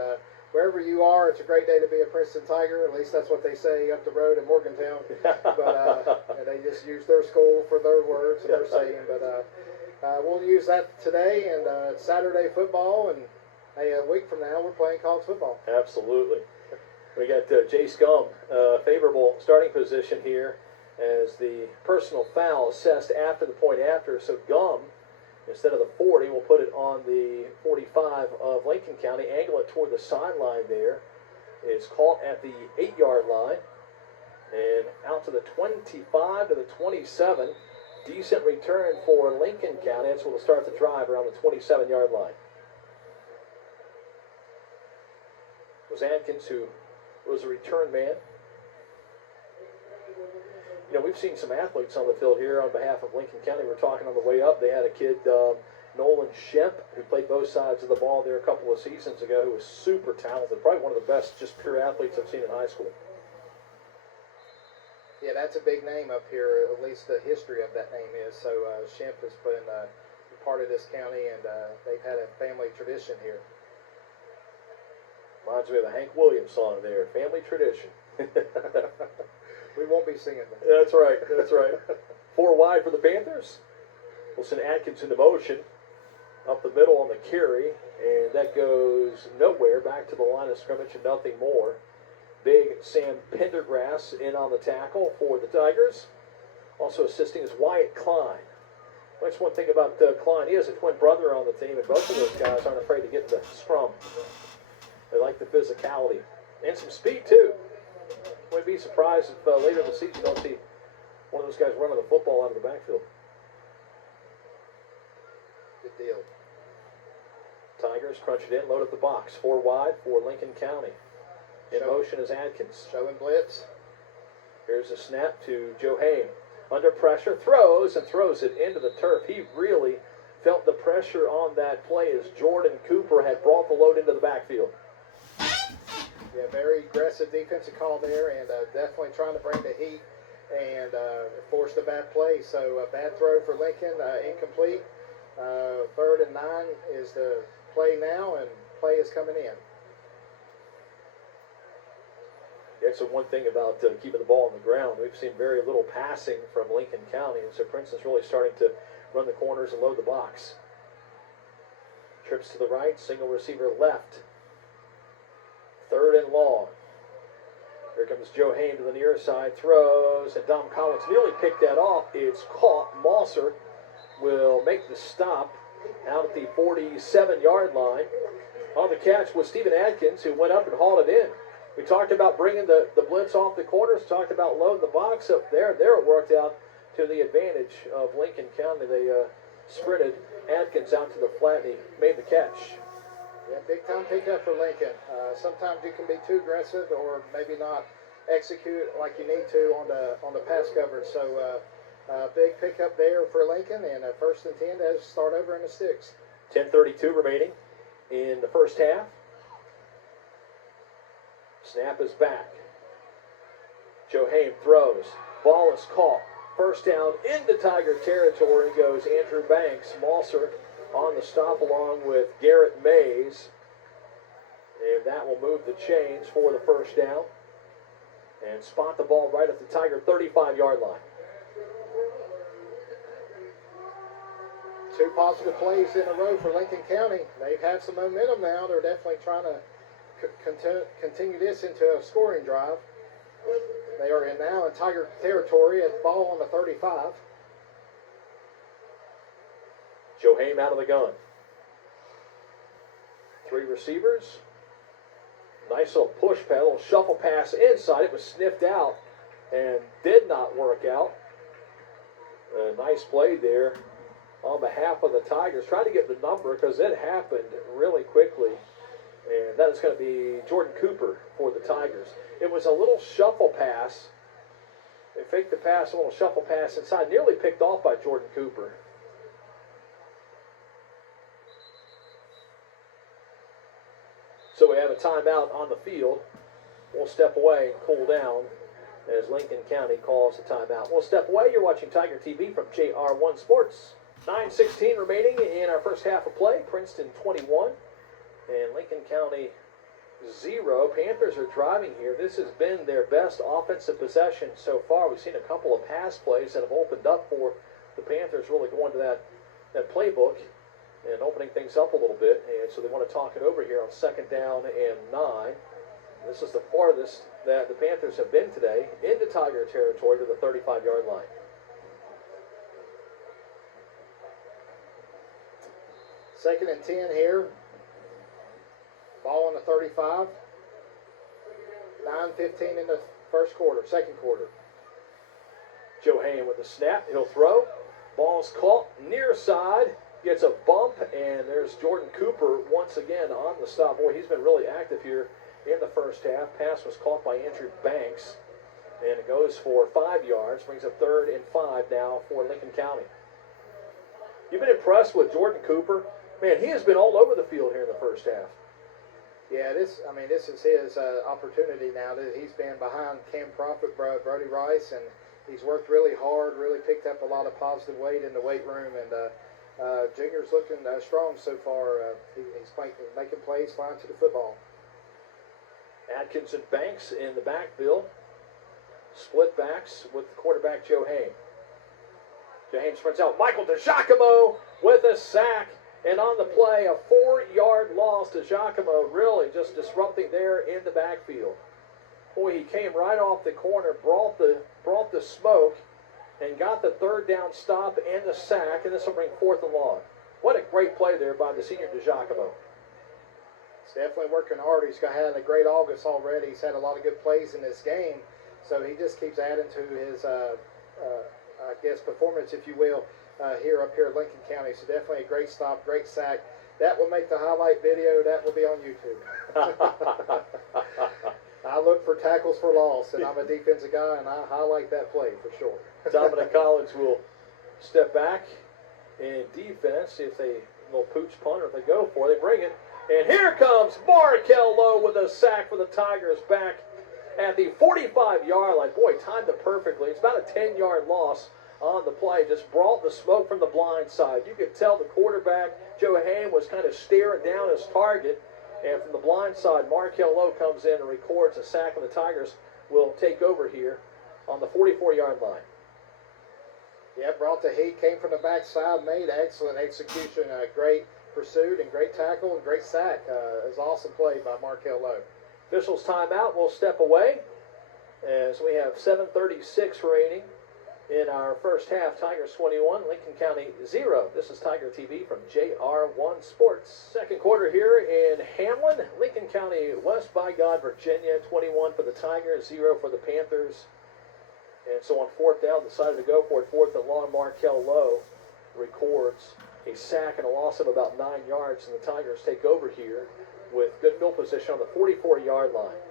wherever you are, it's a great day to be a Princeton Tiger. At least that's what they say up the road in Morgantown. But and they just use their school for their words and their saying. But we'll use that today, and it's Saturday football, and Hey, a week from now, we're playing college football. Absolutely. We got Jay Scum, favorable starting position here as the personal foul assessed after the point after. So Gum, instead of the 40, will put it on the 45 of Lincoln County, angle it toward the sideline there. It's caught at the 8-yard line and out to the 25 to the 27. Decent return for Lincoln County. That's what will start the drive around the 27-yard line. It was Adkins who was a return man. You know, we've seen some athletes on the field here on behalf of Lincoln County. We were talking on the way up. They had a kid, Nolan Shemp, who played both sides of the ball there a couple of seasons ago, who was super talented. Probably one of the best just pure athletes I've seen in high school. Yeah, that's a big name up here, at least the history of that name is. So Shemp has been part of this county, and they've had a family tradition here. Reminds me of a Hank Williams song there, Family Tradition. We won't be singing that. That's right, that's right. 4 wide for the Panthers. We'll send Adkins into motion up the middle on the carry, and that goes nowhere, back to the line of scrimmage and nothing more. Big Sam Pendergrass in on the tackle for the Tigers. Also assisting is Wyatt Klein. That's one thing about Klein. He has a twin brother on the team, and both of those guys aren't afraid to get in the scrum. They like the physicality and some speed, too. Wouldn't be surprised if later in the season you don't see one of those guys running the football out of the backfield. Good deal. Tigers crunch it in, load up the box. 4 wide for Lincoln County. In motion is Adkins. Showing blitz. Here's a snap to Joe Haim. Under pressure, throws it into the turf. He really felt the pressure on that play as Jordan Cooper had brought the load into the backfield. Yeah, very aggressive defensive call there, and definitely trying to bring the heat and forced a bad play. So a bad throw for Lincoln, incomplete. 3rd and 9 is the play now, and play is coming in. That's the one thing about keeping the ball on the ground. We've seen very little passing from Lincoln County, and so Princeton's really starting to run the corners and load the box. Trips to the right, single receiver left. 3rd and long. Here comes Joe Haim to the near side, throws, and Dom Collins nearly picked that off. It's caught. Mosser will make the stop out at the 47-yard line. On the catch was Stephen Adkins, who went up and hauled it in. We talked about bringing the blitz off the corners, talked about loading the box up there. There it worked out to the advantage of Lincoln County. They sprinted Adkins out to the flat, and he made the catch. Yeah, big time pickup for Lincoln. Sometimes you can be too aggressive or maybe not execute like you need to on the pass coverage. So big pickup there for Lincoln, and 1st and 10 as start over in the sticks. 10:32 remaining in the first half. Snap is back. Joe Haim throws. Ball is caught. First down into Tiger territory goes Andrew Banks. Mosser on the stop along with Garrett Mays. And that will move the chains for the first down. And spot the ball right at the Tiger 35-yard line. 2 positive plays in a row for Lincoln County. They've had some momentum now. They're definitely trying to continue this into a scoring drive. They are now in Tiger territory at the ball on the 35. Joe Haim out of the gun. 3 receivers. Nice little push pass, little shuffle pass inside. It was sniffed out and did not work out. A nice play there on behalf of the Tigers. Trying to get the number because it happened really quickly. And that is going to be Jordan Cooper for the Tigers. It was a little shuffle pass. They faked the pass, a little shuffle pass inside. Nearly picked off by Jordan Cooper. So we have a timeout on the field. We'll step away and cool down as Lincoln County calls a timeout. We'll step away. You're watching Tiger TV from JR1-Sports. 9:16 remaining in our first half of play. Princeton 21 and Lincoln County 0. Panthers are driving here. This has been their best offensive possession so far. We've seen a couple of pass plays that have opened up for the Panthers, really going to that playbook. and opening things up a little bit. And so they want to talk it over here on 2nd down and 9. This is the farthest that the Panthers have been today into Tiger territory to the 35-yard line. Second and 10 here. Ball on the 35. 9:15 in the second quarter. Joe Hamm with the snap. He'll throw. Ball's caught near side. Gets a bump, and there's Jordan Cooper once again on the stop. Boy, he's been really active here in the first half. Pass was caught by Andrew Banks, and it goes for 5 yards. Brings up 3rd and 5 now for Lincoln County. You've been impressed with Jordan Cooper? Man, he has been all over the field here in the first half. Yeah, this is his opportunity now. He's been behind Cam Prophet, Brody Rice, and he's worked really hard, really picked up a lot of positive weight in the weight room, and Junior's looking strong so far. He's making plays, flying to the football. Atkins and Banks in the backfield. Split backs with quarterback Joe Hamm. Joe Hamm sprints out. Michael DiGiacomo with a sack. And on the play, a 4-yard loss to Giacomo, really just disrupting there in the backfield. Boy, he came right off the corner, brought the smoke, and got the 3rd down stop and the sack, and this will bring 4th and long. What a great play there by the senior DiGiacomo. He's definitely working hard. He's had a great August already. He's had a lot of good plays in this game, so he just keeps adding to his, performance, if you will. Here at Lincoln County. So definitely a great stop, great sack. That will make the highlight video. That will be on YouTube. I look for tackles for loss, and I'm a defensive guy, and I highlight that play for sure. Dominic Collins will step back in defense, see if they will pooch punt or if they go for it. They bring it, and here comes Markel Lowe with a sack for the Tigers back at the 45-yard line. Boy, timed it perfectly. It's about a 10-yard loss on the play, just brought the smoke from the blind side. You could tell the quarterback, Joe Hamm, was kind of staring down his target, and from the blind side, Markel Lowe comes in and records a sack, and the Tigers will take over here on the 44-yard line. Yeah, brought the heat, came from the backside, made excellent execution, great pursuit, and great tackle, and great sack. It was an awesome play by Markel Lowe. Officials timeout. We'll step away as we have 7:36 remaining in our first half. Tigers 21, Lincoln County 0. This is Tiger TV from JR1-Sports. Second quarter here in Hamlin, Lincoln County, West by God, Virginia. 21 for the Tigers, 0 for the Panthers. And so on 4th down, decided to go for it. 4th and long, Markel Lowe records a sack and a loss of about 9 yards, and the Tigers take over here with good field position on the 44-yard line.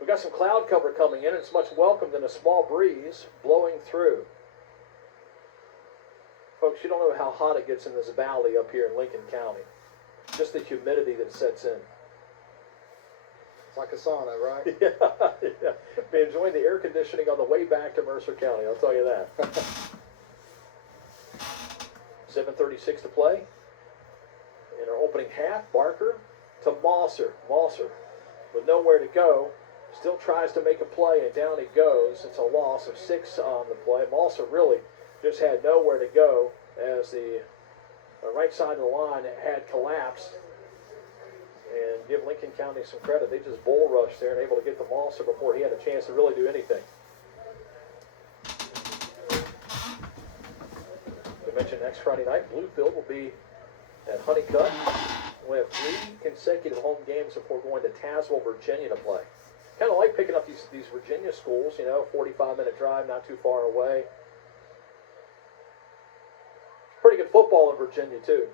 We've got some cloud cover coming in, and it's much welcomed in a small breeze blowing through. Folks, you don't know how hot it gets in this valley up here in Lincoln County. Just the humidity that sets in. It's like a sauna, right? Yeah. Be enjoying the air conditioning on the way back to Mercer County, I'll tell you that. 7:36 to play. In our opening half, Barker to Mosser. Mosser with nowhere to go. Still tries to make a play, and down he goes. It's a loss of 6 on the play. Mosser really just had nowhere to go as the right side of the line had collapsed. And give Lincoln County some credit. They just bull rushed there and able to get to Mosser before he had a chance to really do anything. We mentioned next Friday night, Bluefield will be at Honeycutt. We'll have 3 consecutive home games before going to Tazewell, Virginia to play. Kind of like picking up these Virginia schools, 45-minute drive, not too far away. Pretty good football in Virginia, too.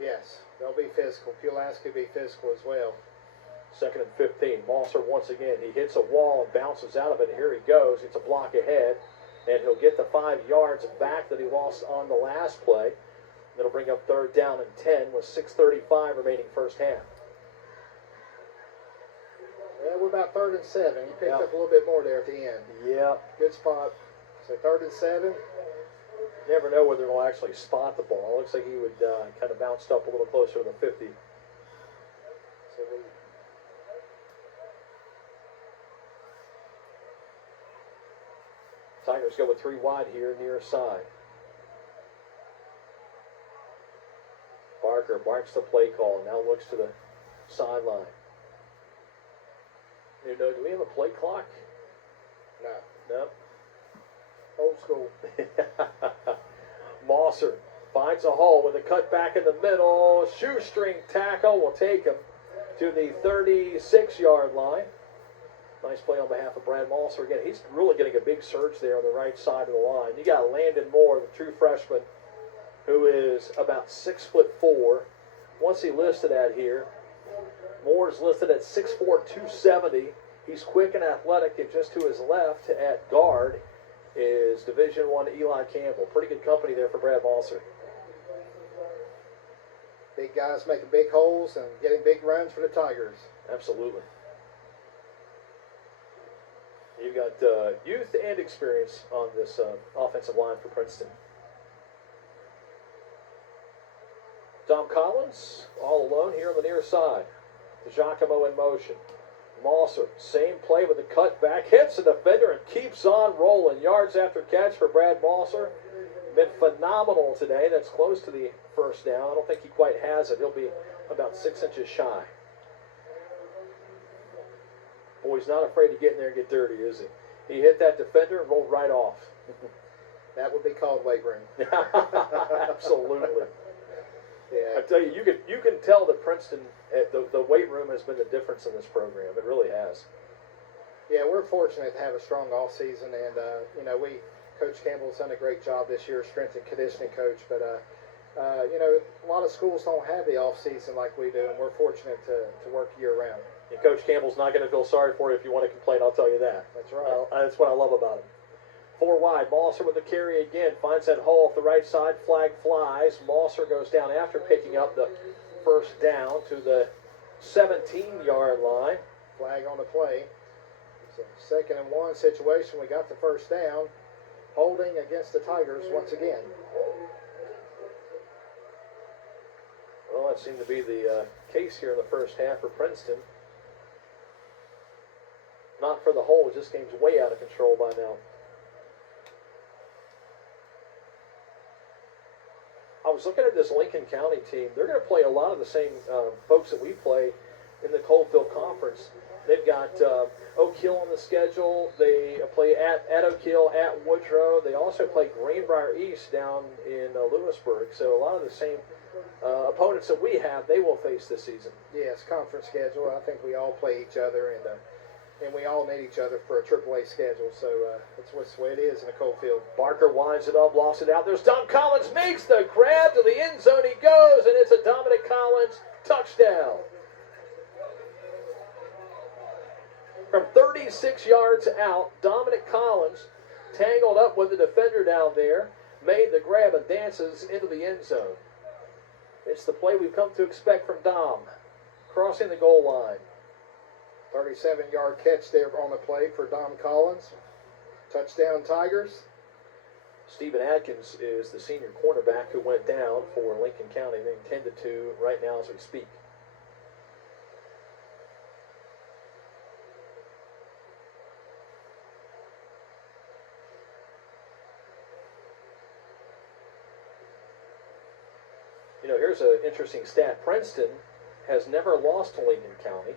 Yes, they'll be physical. Pulaski will be physical as well. 2nd and 15. Mosser once again. He hits a wall and bounces out of it. And here he goes. It's a block ahead. And he'll get the 5 yards back that he lost on the last play. That'll bring up 3rd down and 10 with 6:35 remaining first half. Yeah, we're about 3rd and 7. You picked up a little bit more there at the end. Yeah. Good spot. So 3rd and 7. Never know whether he'll actually spot the ball. Looks like he would kind of bounced up a little closer to the 50. So Tigers go with 3 wide here near side. Barker barks the play call, now looks to the sideline. Do we have a play clock? No. No. Old school. Mosser finds a hole with a cut back in the middle. Shoestring tackle will take him to the 36-yard line. Nice play on behalf of Brad Mosser. Again, he's really getting a big surge there on the right side of the 'line. You got Landon Moore, the true freshman, who is about 6'4". What's he listed at here? Moore's listed at 6'4", 270. He's quick and athletic, and just to his left at guard is Division I Eli Campbell. Pretty good company there for Brad Mosser. Big guys making big holes and getting big runs for the Tigers. Absolutely. You've got youth and experience on this offensive line for Princeton. Dom Collins all alone here on the near side. Giacomo in motion. Mosser, same play with the cut back, hits the defender and keeps on rolling. Yards after catch for Brad Mosser. Been phenomenal today. That's close to the first down. I don't think he quite has it. He'll be about 6 inches shy. Boy, he's not afraid to get in there and get dirty, is he? He hit that defender and rolled right off. That would be called weight room. Absolutely. Yeah. I tell you, you can tell that Princeton, the weight room has been the difference in this program. It really has. Yeah, we're fortunate to have a strong off season, and Coach Campbell's done a great job this year, strength and conditioning coach. But a lot of schools don't have the off season like we do, and we're fortunate to work year round. And Coach Campbell's not going to feel sorry for you if you want to complain. I'll tell you that. That's right. That's what I love about him. 4 wide. Mosser with the carry again. Finds that hole off the right side. Flag flies. Mosser goes down after picking up the first down to the 17-yard line. Flag on the play. It's a 2nd and 1 situation. We got the first down. Holding against the Tigers once again. Well, that seemed to be the case here in the first half for Princeton. Not for the hold. This game's way out of control by now. I was looking at this Lincoln County team. They're going to play a lot of the same folks that we play in the Coalfield Conference. They've got Oak Hill on the schedule. They play at Oak Hill, at Woodrow. They also play Greenbrier East down in Lewisburg. So a lot of the same opponents that we have, they will face this season. Yes, conference schedule. I think we all play each other, and we all need each other for a AAA schedule. So that's the way it is in a Coalfield. Barker winds it up, lofts it out. There's Dom Collins, makes the grab to the end zone. He goes, and it's a Dominic Collins touchdown. From 36 yards out, Dominic Collins tangled up with the defender down there, made the grab and dances into the end zone. It's the play we've come to expect from Dom, crossing the goal line. 37-yard catch there on the play for Dom Collins. Touchdown Tigers. Stephen Adkins is the senior cornerback who went down for Lincoln County. They intended to right now as we speak. Here's an interesting stat. Princeton has never lost to Lincoln County.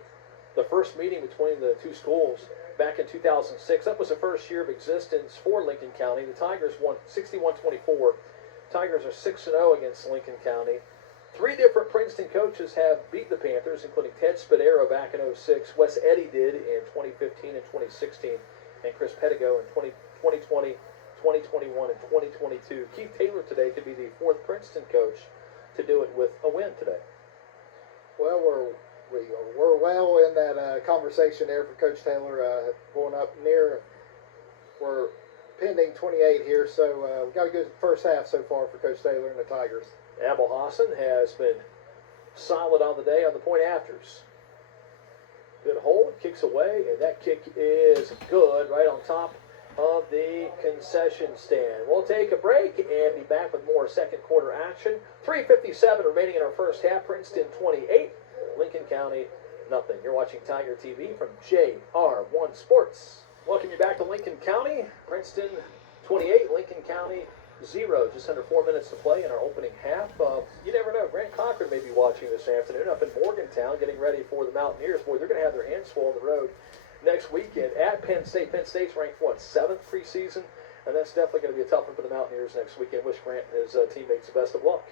The first meeting between the two schools back in 2006, that was the first year of existence for Lincoln County. The Tigers won 61-24. Tigers are 6-0 against Lincoln County. 3 different Princeton coaches have beat the Panthers, including Ted Spadero back in 06, Wes Eddy did in 2015 and 2016, and Chris Pettigo in 2020, 2021, and 2022. Keith Taylor today could be the 4th Princeton coach to do it with a win today. Well, we're well in that conversation there for Coach Taylor, going up near. We're pending 28 here, so we've got a good first half so far for Coach Taylor and the Tigers. Abel Hassan has been solid on the day on the point afters. Good hold, kicks away, and that kick is good right on top of the concession stand. We'll take a break and be back with more second quarter action. 3:57 remaining in our first half. Princeton 28, Lincoln County nothing. You're watching Tiger TV from JR1-Sports. Welcome you back to Lincoln County. Princeton 28, Lincoln County Just under 4 minutes to play in our opening half. You never know. Grant Cochran may be watching this afternoon up in Morgantown, getting ready for the Mountaineers. Boy, they're going to have their hands full on the road next weekend at Penn State. Penn State's ranked, what, 7th preseason? And that's definitely going to be a tough one for the Mountaineers next weekend. Wish Grant and his teammates the best of luck.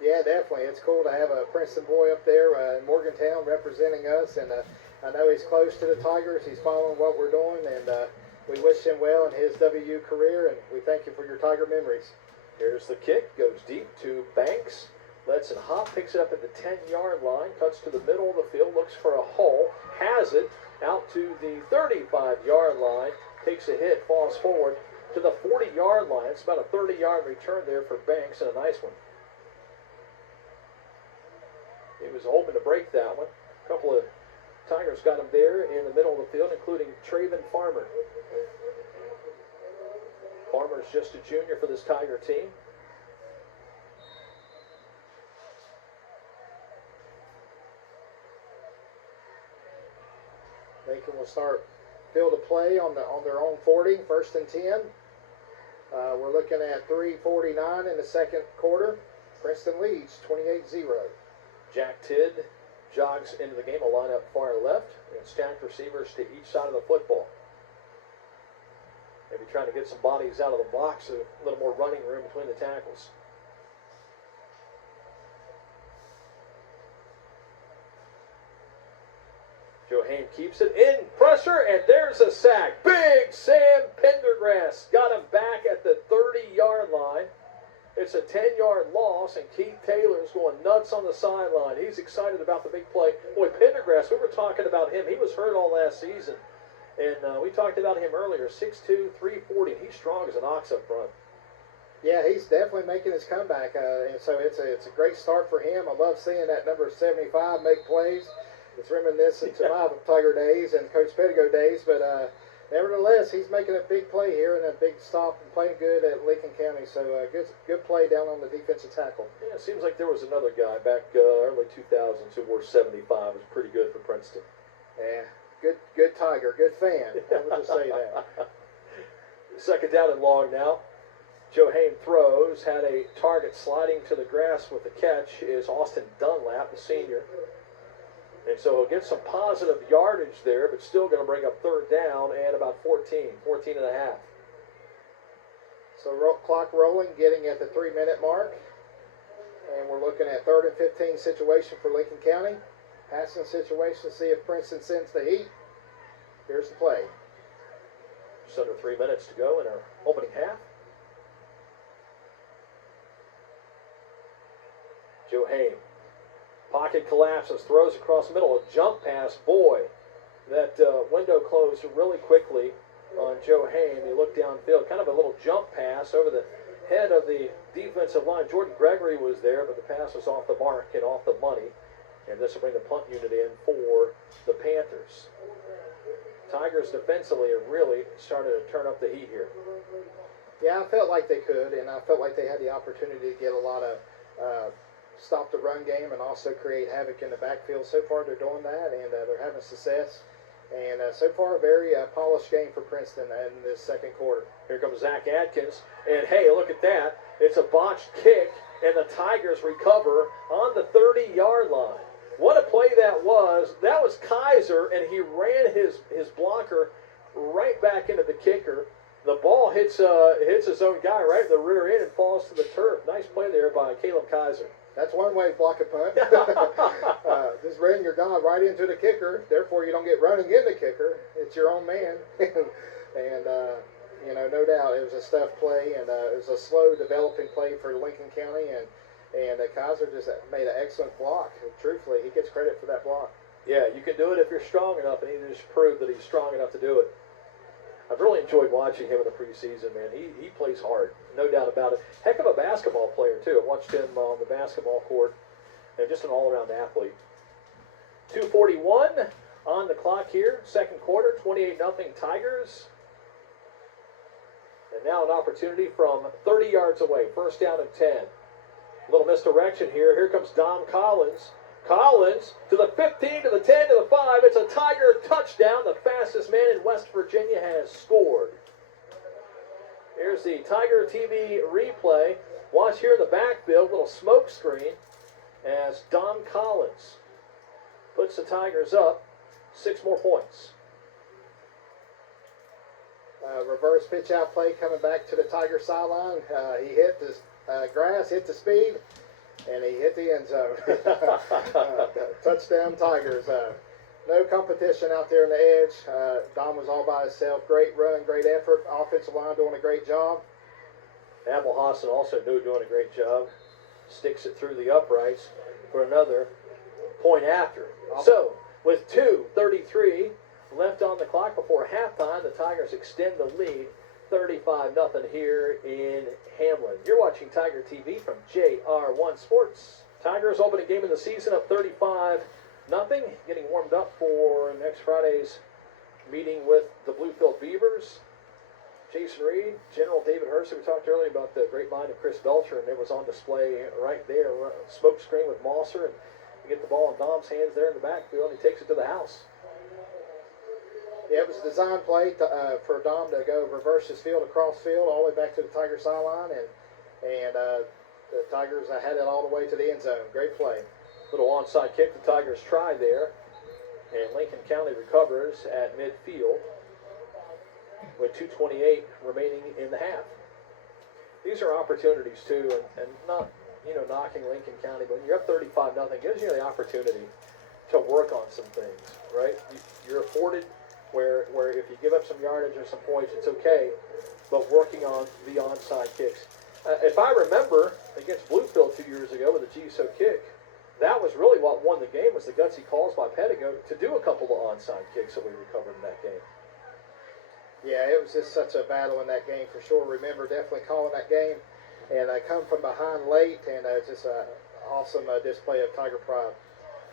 Yeah, definitely. It's cool to have a Princeton boy up there in Morgantown representing us, and I know he's close to the Tigers. He's following what we're doing, and we wish him well in his WU career, and we thank you for your Tiger memories. Here's the kick, goes deep to Banks. Lets it hop, picks it up at the 10-yard line, cuts to the middle of the field, looks for a hole, has it, out to the 35-yard line, takes a hit, falls forward to the 40-yard line. It's about a 30-yard return there for Banks, and a nice one. He was hoping to break that one. A couple of Tigers got him there in the middle of the field, including Traven Farmer. Farmer's just a junior for this Tiger team. Lincoln will start field of play on their own 40, 1st and 10. We're looking at 3:49 in the second quarter. Princeton leads 28-0. Jack Tidd jogs into the game, will line up far left, and stacked receivers to each side of the football. Maybe trying to get some bodies out of the box, a little more running room between the tackles. Joe Haim keeps it in pressure, and there's a sack. Big Sam Pendergrass got him back at the 30-yard line. It's a 10-yard loss, and Keith Taylor's going nuts on the sideline. He's excited about the big play. Boy, Pendergrass, we were talking about him. He was hurt all last season, and we talked about him earlier. 6'2", 340, and he's strong as an ox up front. Yeah, he's definitely making his comeback, and so it's a great start for him. I love seeing that number 75 make plays. It's reminiscent to my Tiger days and Coach Pettigo days, but nevertheless, he's making a big play here and a big stop and playing good at Lincoln County. So good play down on the defensive tackle. Yeah, it seems like there was another guy back early 2000s who wore 75. It was pretty good for Princeton. Yeah, good Tiger, good fan. I would just say that. Second down and long now. Joe Haim throws, had a target sliding to the grass with the catch is Austin Dunlap, the senior. And so he'll get some positive yardage there, but still going to bring up third down and about 14 and a half. So clock rolling, getting at the 3-minute mark. And we're looking at 3rd and 15 situation for Lincoln County. Passing situation, see if Princeton sends the heat. Here's the play. Just under 3 minutes to go in our opening half. Joe Haim. Pocket collapses, throws across the middle, a jump pass. Boy, that window closed really quickly on Joe Haim. He looked downfield, kind of a little jump pass over the head of the defensive line. Jordan Gregory was there, but the pass was off the mark and off the money. And this will bring the punt unit in for the Panthers. Tigers defensively have really started to turn up the heat here. Yeah, I felt like they could, and I felt like they had the opportunity to get a lot of stop the run game and also create havoc in the backfield. So far, they're doing that, and they're having success. And so far, a very polished game for Princeton in this second quarter. Here comes Zach Atkins, and hey, look at that. It's a botched kick, and the Tigers recover on the 30-yard line. What a play that was. That was Kaiser, and he ran his blocker right back into the kicker. The ball hits his own guy right in the rear end and falls to the turf. Nice play there by Caleb Kaiser. That's one way to block a punt. Just ran your guy right into the kicker. Therefore, you don't get running in the kicker. It's your own man. And, you know, no doubt it was a tough play, and it was a slow developing play for Lincoln County. And Kaiser just made an excellent block. And truthfully, he gets credit for that block. Yeah, you can do it if you're strong enough, and he just proved that he's strong enough to do it. I've really enjoyed watching him in the preseason, man. He plays hard, no doubt about it. Heck of a basketball player, too. I watched him on the basketball court, and just an all-around athlete. 2:41 on the clock here, second quarter, 28-0 Tigers. And now an opportunity from 30 yards away, first down and 10. A little misdirection here. Here comes Dom Collins. Collins to the 15, to the 10, to the 5. It's a Tiger touchdown. The fastest man in West Virginia has scored. Here's the Tiger TV replay. Watch here in the backfield, little smoke screen as Dom Collins puts the Tigers up 6 more points. Reverse pitch out play coming back to the Tiger sideline. He hit the grass, hit the speed, and he hit the end zone. Touchdown Tigers. No competition out there on the edge. Dom was all by himself. Great run, great effort. Offensive line doing a great job. Hamlin also doing a great job. Sticks it through the uprights for another point after. So, with 2:33 left on the clock before halftime, the Tigers extend the lead 35-0 here in Hamlin. You're watching Tiger TV from JR1-Sports. Tigers opening game of the season up 35-0, getting warmed up for next Friday's meeting with the Bluefield Beavers. Jason Reed, General David Hercey. We talked earlier about the great mind of Chris Belcher, and it was on display right there. Smoke screen with Mosser, and you get the ball in Dom's hands there in the backfield, and he takes it to the house. Yeah, it was a design play for Dom to go reverse his field across field all the way back to the Tiger sideline, and the Tigers had it all the way to the end zone. Great play. Little onside kick the Tigers tried there, and Lincoln County recovers at midfield with 2:28 remaining in the half. These are opportunities too, and not knocking Lincoln County, but when you're up 35-0, gives you the opportunity to work on some things, right? You're afforded where if you give up some yardage or some points, it's okay, but working on the onside kicks. If I remember against Bluefield 2 years ago with a GSO kick, that was really what won the game, was the gutsy calls by Pedigo to do a couple of onside kicks that we recovered in that game. Yeah, it was just such a battle in that game for sure. Remember definitely calling that game, and come from behind late, and just an awesome display of Tiger pride.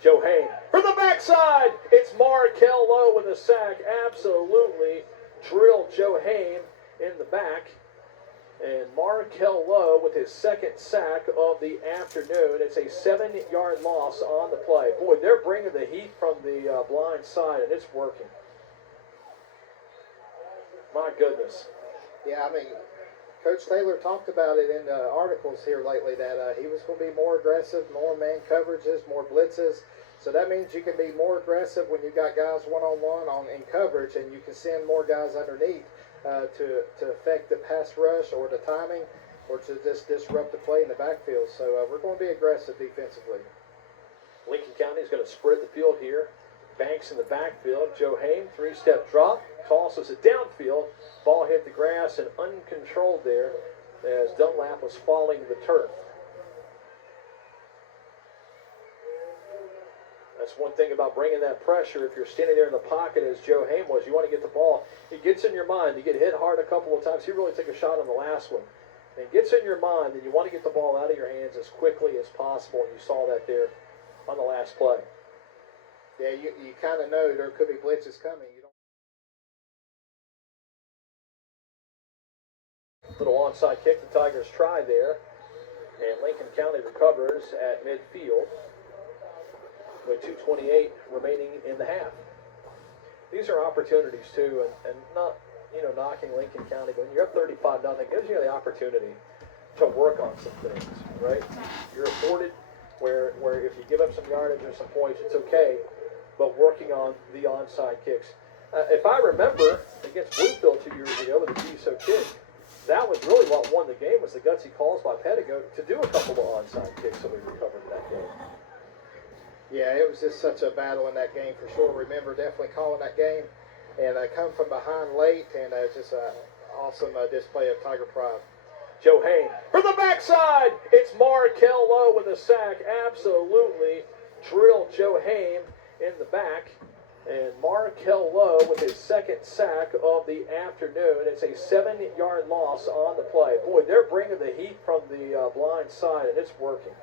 Joe Hain from the backside. It's Markel Lowe with a sack. Absolutely drilled Joe Hain in the back. And Markel Lowe with his second sack of the afternoon. It's a 7-yard loss on the play. Boy, they're bringing the heat from the blind side, and it's working. My goodness. Yeah, I mean, Coach Taylor talked about it in the articles here lately that he was going to be more aggressive, more man coverages, more blitzes. So that means you can be more aggressive when you've got guys one-on-one in coverage, and you can send more guys underneath to affect the pass rush or the timing, or to just disrupt the play in the backfield. So we're going to be aggressive defensively. Lincoln County is going to spread the field here. Banks in the backfield. Joe Hain, 3-step drop, tosses it downfield. Ball hit the grass and uncontrolled there as Dunlap was falling to the turf. That's one thing about bringing that pressure. If you're standing there in the pocket as Joe Hain was, you want to get the ball. It gets in your mind. You get hit hard a couple of times. He really took a shot on the last one. And it gets in your mind, and you want to get the ball out of your hands as quickly as possible. And you saw that there on the last play. Yeah, you kind of know there could be blitzes coming. Little onside kick the Tigers tried there, and Lincoln County recovers at midfield with 2:28 remaining in the half. These are opportunities too, and not knocking Lincoln County, but when you're up 35-0, gives you the opportunity to work on some things, right? You're afforded where if you give up some yardage or some points, it's okay, but working on the onside kicks. If I remember against Bluefield 2 years ago with a GSO kick, that was really what won the game, was the gutsy calls by Pedigo to do a couple of onside kicks that we recovered in that game. Yeah, it was just such a battle in that game for sure. Remember definitely calling that game, and come from behind late, and just an awesome display of Tiger pride. Joe Hain from the backside. It's Markel Lowe with a sack. Absolutely drilled Joe Hain in the back. And Markel Lowe with his second sack of the afternoon. It's a 7-yard loss on the play. Boy, they're bringing the heat from the blind side, and it's working.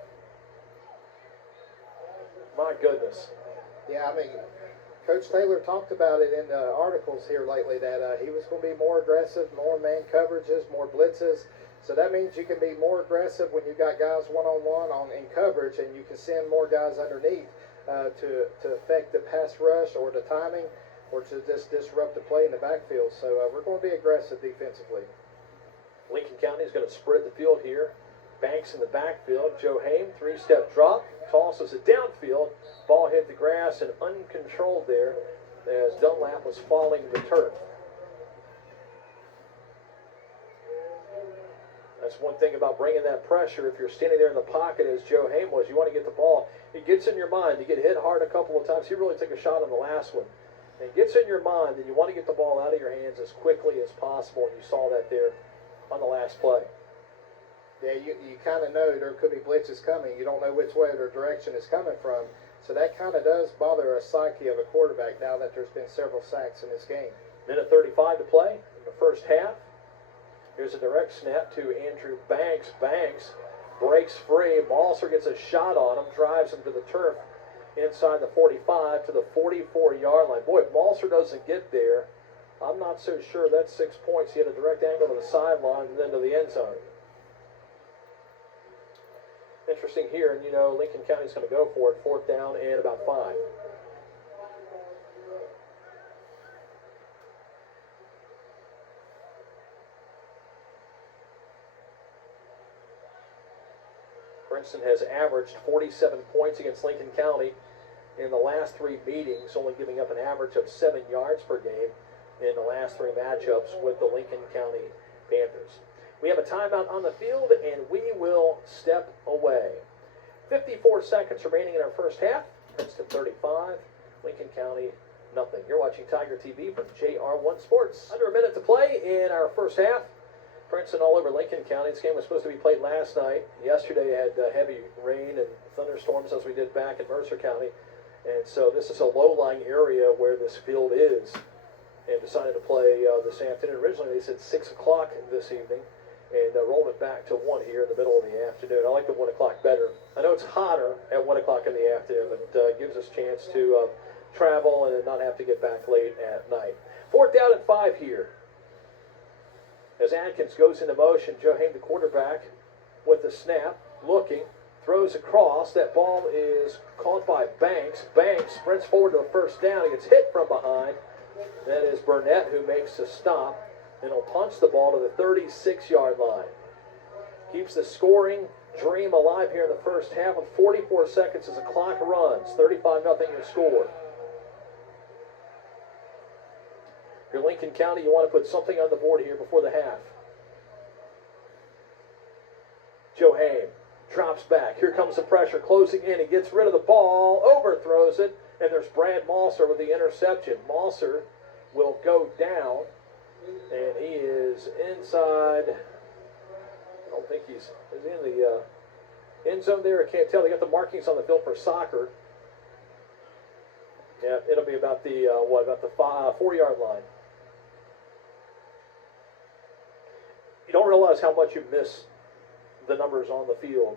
My goodness. Yeah, I mean, Coach Taylor talked about it in the articles here lately that he was going to be more aggressive, more man coverages, more blitzes. So that means you can be more aggressive when you've got guys one-on-one in coverage, and you can send more guys underneath to affect the pass rush or the timing, or to just disrupt the play in the backfield. So we're going to be aggressive defensively. Lincoln County is going to spread the field here. Banks in the backfield. Joe Haim, 3-step drop, tosses it downfield. Ball hit the grass and uncontrolled there as Dunlap was falling to the turf. That's one thing about bringing that pressure. If you're standing there in the pocket as Joe Haim was, you want to get the ball. It gets in your mind. You get hit hard a couple of times. He really took a shot on the last one. And it gets in your mind, and you want to get the ball out of your hands as quickly as possible. And you saw that there on the last play. Yeah, you kind of know there could be blitzes coming. You don't know which way their direction is coming from. So that kind of does bother a psyche of a quarterback now that there's been several sacks in this game. Minute 35 to play in the first half. Here's a direct snap to Andrew Banks. Banks breaks free. Malser gets a shot on him, drives him to the turf inside the 45 to the 44-yard line. Boy, if Malser doesn't get there, I'm not so sure that's 6 points. He had a direct angle to the sideline and then to the end zone. Interesting here, and you know Lincoln County's going to go for it. 4th down and about 5. Princeton has averaged 47 points against Lincoln County in the last 3 meetings, only giving up an average of 7 yards per game in the last 3 matchups with the Lincoln County Panthers. We have a timeout on the field, and we will step away. 54 seconds remaining in our first half. Princeton 35, Lincoln County nothing. You're watching Tiger TV from JR1-Sports. Under a minute to play in our first half. Princeton all over Lincoln County. This game was supposed to be played last night. Yesterday had heavy rain and thunderstorms as we did back in Mercer County. And so this is a low-lying area where this field is. And decided to play this afternoon. Originally they said 6 o'clock this evening. And rolled it back to 1 here in the middle of the afternoon. I like the 1 o'clock better. I know it's hotter at 1 o'clock in the afternoon, but it gives us a chance to travel and not have to get back late at night. 4th down and 5 here. As Adkins goes into motion, Joe Haim, the quarterback, with the snap, looking, throws across. That ball is caught by Banks. Banks sprints forward to the first down. He gets hit from behind. That is Burnett who makes the stop. And he'll punch the ball to the 36-yard line. Keeps the scoring dream alive here in the first half with 44 seconds as the clock runs. 35-0 your score. If you're Lincoln County, you want to put something on the board here before the half. Joe Haim drops back. Here comes the pressure closing in. He gets rid of the ball, overthrows it, and there's Brad Malser with the interception. Malser will go down. And he is inside. I don't think is he in the end zone there? I can't tell. They got the markings on the field for soccer. Yeah, it'll be about the about the 4-yard line. You don't realize how much you miss the numbers on the field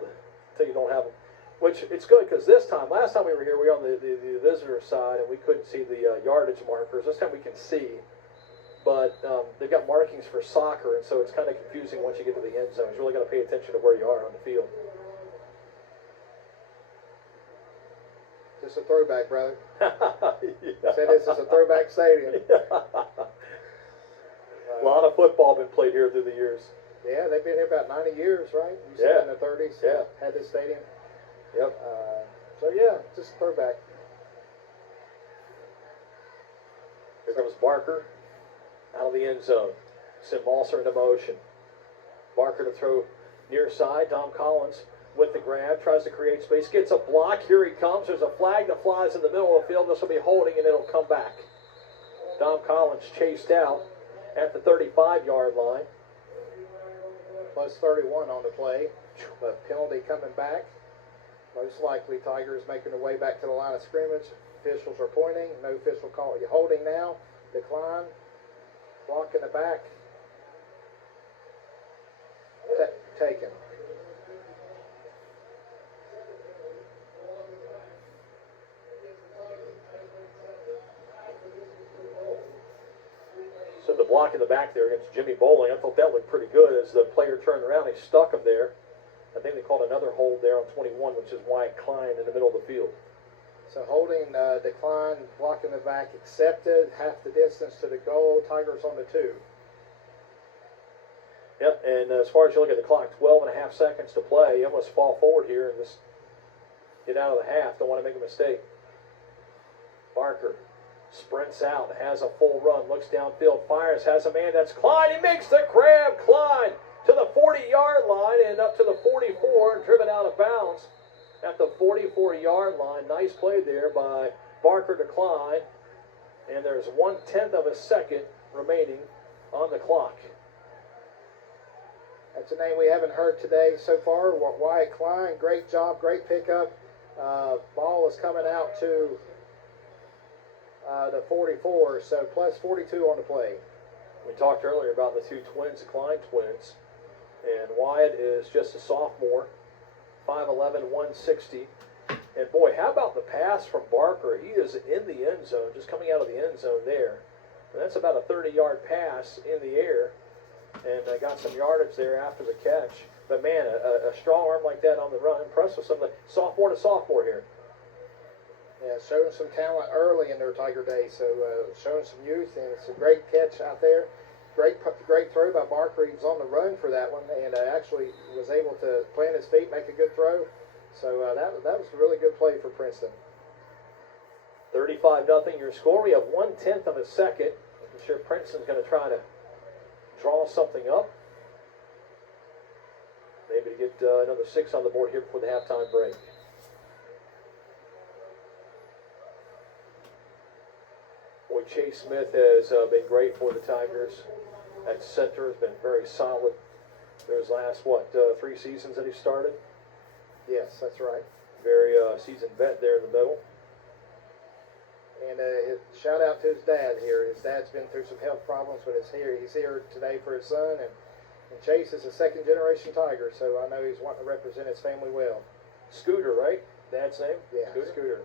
until you don't have them. Which it's good because last time we were here, we were on the visitor side and we couldn't see the yardage markers. This time we can see. But they've got markings for soccer, and so it's kind of confusing once you get to the end zone. You really got to pay attention to where you are on the field. Just a throwback, brother. Yeah. Say this is a throwback stadium. A lot of football been played here through the years. Yeah, they've been here about 90 years, right? You said in the 30s. Yeah. Had this stadium. Yep. So yeah, just a throwback. Here comes Barker. Out of the end zone. Send Malser into motion. Barker to throw near side. Dom Collins with the grab. Tries to create space. Gets a block. Here he comes. There's a flag that flies in the middle of the field. This will be holding and it'll come back. Dom Collins chased out at the 35-yard line. Plus 31 on the play. But penalty coming back. Most likely Tigers making their way back to the line of scrimmage. Officials are pointing. No official call. You're holding now. Decline. Block in the back. Taken. So the block in the back there against Jimmy Bowling, I thought that looked pretty good as the player turned around. He stuck him there. I think they called another hold there on 21, which is Wyatt Klein in the middle of the field. So holding, decline, block in the back, accepted, half the distance to the goal. Tigers on the 2. Yep, and as far as you look at the clock, 12.5 seconds to play. You almost fall forward here and just get out of the half. Don't want to make a mistake. Barker sprints out, has a full run, looks downfield, fires, has a man, that's Klein. He makes the grab. Klein to the 40-yard line and up to the 44 and driven out of bounds at the 44-yard line. Nice play there by Barker to Klein. And there's 1/10 of a second remaining on the clock. That's a name we haven't heard today so far. Wyatt Klein, great job, great pickup. Ball is coming out to the 44, so plus 42 on the play. We talked earlier about the two twins, the Klein twins, and Wyatt is just a sophomore, 5'11", 160. And boy, how about the pass from Barker? He is in the end zone, just coming out of the end zone there. And that's about a 30-yard pass in the air, and got some yardage there after the catch. But man, a strong arm like that on the run, impressive. Some sophomore to sophomore here. Yeah, showing some talent early in their Tiger days, so showing some youth, and it's a great catch out there. Great throw by Barker. He was on the run for that one, and actually was able to plant his feet, make a good throw. So that was a really good play for Princeton. 35-0 your score. We have 1/10 of a second. I'm sure Princeton's going to try to draw something up. Maybe to get another 6 on the board here before the halftime break. Boy, Chase Smith has been great for the Tigers. At center has been very solid. Those last, 3 seasons that he started? Yes, that's right. Very seasoned vet there in the middle. And shout out to his dad here. His dad's been through some health problems, but he's here today for his son. And Chase is a second-generation Tiger, so I know he's wanting to represent his family well. Scooter, right? Dad's name? Yeah, Scooter.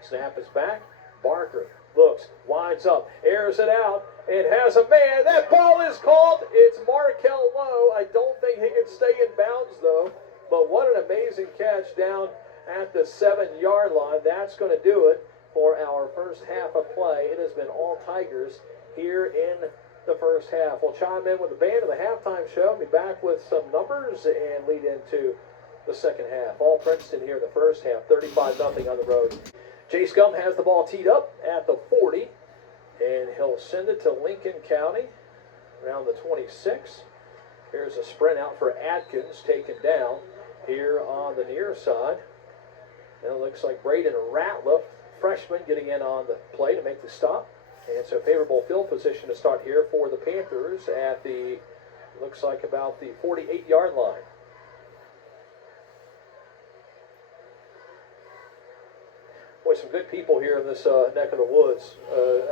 Snap is back. Barker looks, winds up, airs it out, and has a man. That ball is called. It's Markel Lowe. I don't think he can stay in bounds, though. But what an amazing catch down at the 7-yard line. That's going to do it for our first half of play. It has been all Tigers here in the first half. We'll chime in with the band of the halftime show. Be back with some numbers and lead into the second half. All Princeton here in the first half, 35-0 on the road. Jay Scum has the ball teed up at the 40, and he'll send it to Lincoln County around the 26. Here's a sprint out for Atkins, taken down here on the near side. And it looks like Braden Ratliff, freshman, getting in on the play to make the stop. And so favorable field position to start here for the Panthers at the, looks like about the 48-yard line. Boy, some good people here in this neck of the woods.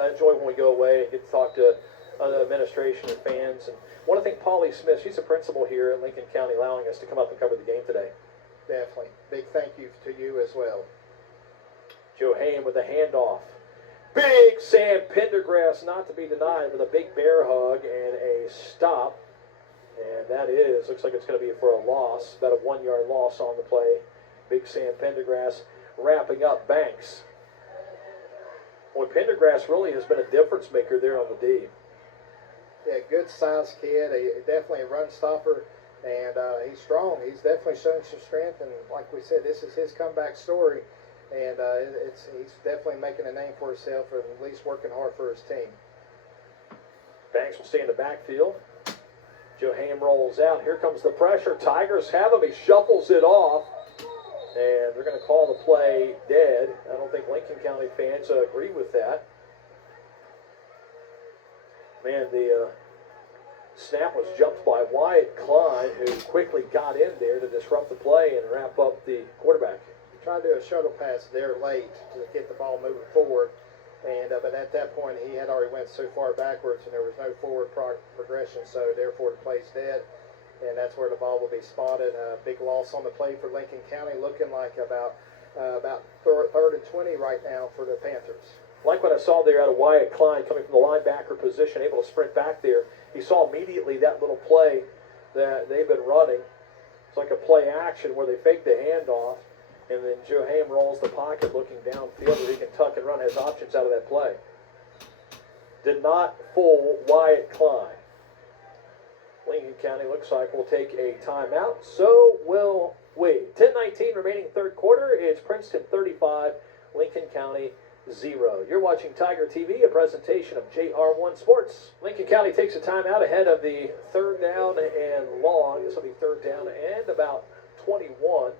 I enjoy when we go away and get to talk to administration and fans. And I want to thank Polly Smith. She's a principal here at Lincoln County, allowing us to come up and cover the game today. Definitely. Big thank you to you as well. Joe Haim with a handoff. Big Sam Pendergrass, not to be denied, with a big bear hug and a stop. And that looks like it's going to be for a loss, about a 1-yard loss on the play. Big Sam Pendergrass wrapping up Banks. Boy, Pendergrass really has been a difference maker there on the D. Yeah, good sized kid, definitely a run stopper, and he's strong. He's definitely shown some strength, and like we said, this is his comeback story, and he's definitely making a name for himself, or at least working hard for his team. Banks will stay in the backfield. Joe Haim rolls out. Here comes the pressure. Tigers have him. He shuffles it off. And they're going to call the play dead. I don't think Lincoln County fans agree with that. Man, the snap was jumped by Wyatt Klein, who quickly got in there to disrupt the play and wrap up the quarterback. Tried to do a shuttle pass there late to get the ball moving forward. And but at that point, he had already went so far backwards, and there was no forward progression, so therefore the play's dead. And that's where the ball will be spotted. Big loss on the play for Lincoln County, looking like about third and 20 right now for the Panthers. Like what I saw there out of Wyatt Klein coming from the linebacker position, able to sprint back there. He saw immediately that little play that they've been running. It's like a play action where they fake the handoff, and then Joe Haim rolls the pocket looking downfield where he can tuck and run, has options out of that play. Did not fool Wyatt Klein. Lincoln County looks like we'll take a timeout. So will we. 10:19 remaining third quarter. It's Princeton 35, Lincoln County 0. You're watching Tiger TV, a presentation of JR1-Sports. Lincoln County takes a timeout ahead of the third down and long. This will be third down and about 21.